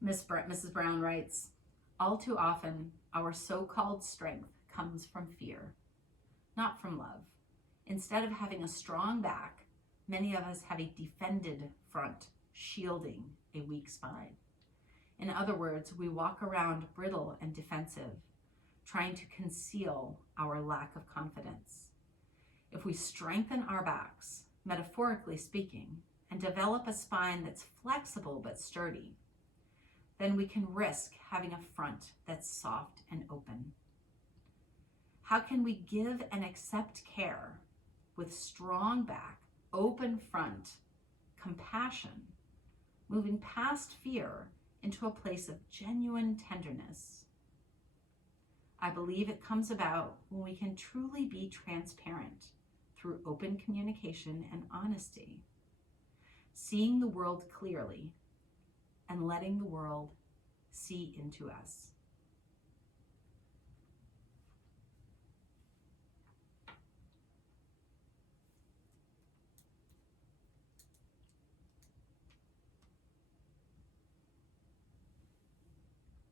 Mrs. Brown writes, "All too often, our so-called strength comes from fear, not from love. Instead of having a strong back, many of us have a defended front, shielding a weak spine. In other words, we walk around brittle and defensive, trying to conceal our lack of confidence. If we strengthen our backs, metaphorically speaking, and develop a spine that's flexible but sturdy, then we can risk having a front that's soft and open. How can we give and accept care with strong back, open front, compassion, moving past fear into a place of genuine tenderness? I believe it comes about when we can truly be transparent through open communication and honesty, seeing the world clearly and letting the world see into us."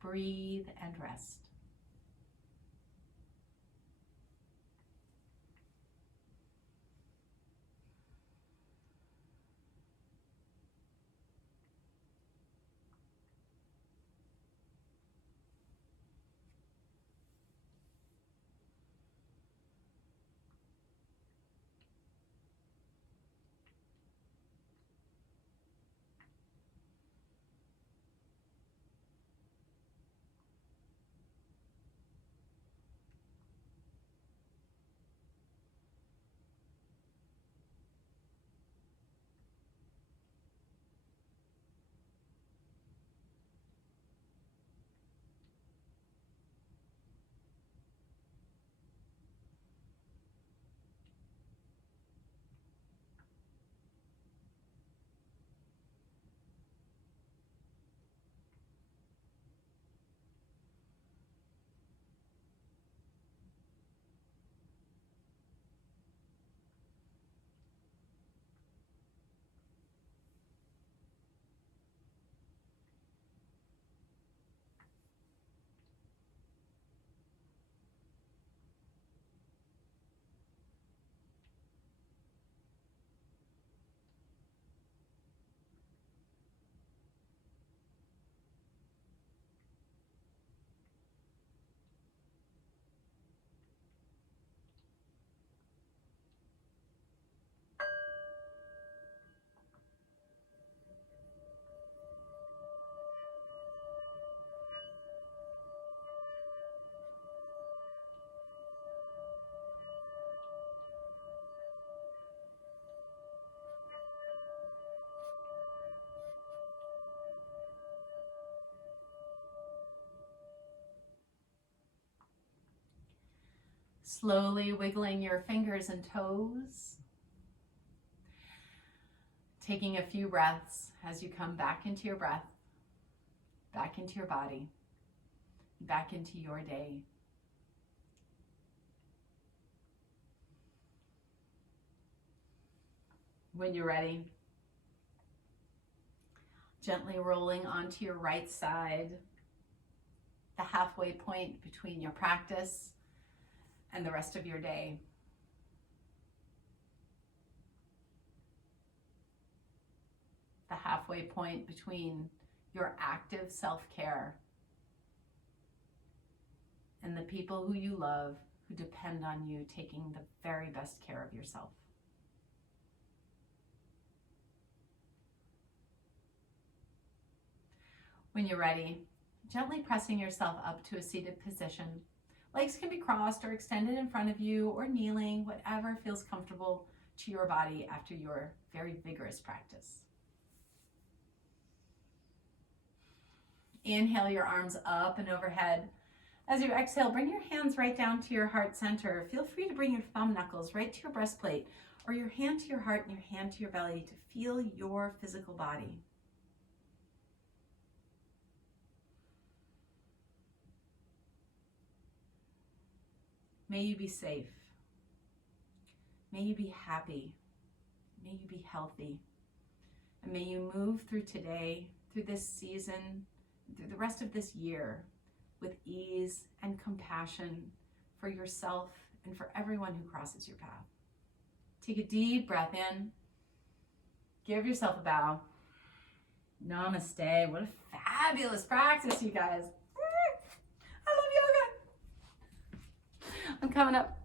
Breathe and rest. Slowly wiggling your fingers and toes. Taking a few breaths as you come back into your breath, back into your body, back into your day. When you're ready, gently rolling onto your right side, the halfway point between your practice and the rest of your day. The halfway point between your active self-care and the people who you love, who depend on you taking the very best care of yourself. When you're ready, gently pressing yourself up to a seated position. Legs can be crossed or extended in front of you or kneeling, whatever feels comfortable to your body after your very vigorous practice. Inhale your arms up and overhead. As you exhale, bring your hands right down to your heart center. Feel free to bring your thumb knuckles right to your breastplate, or your hand to your heart and your hand to your belly to feel your physical body. May you be safe. May you be happy. May you be healthy. And may you move through today, through this season, through the rest of this year with ease and compassion for yourself and for everyone who crosses your path. Take a deep breath in. Give yourself a bow. Namaste. What a fabulous practice, you guys. I love yoga. I'm coming up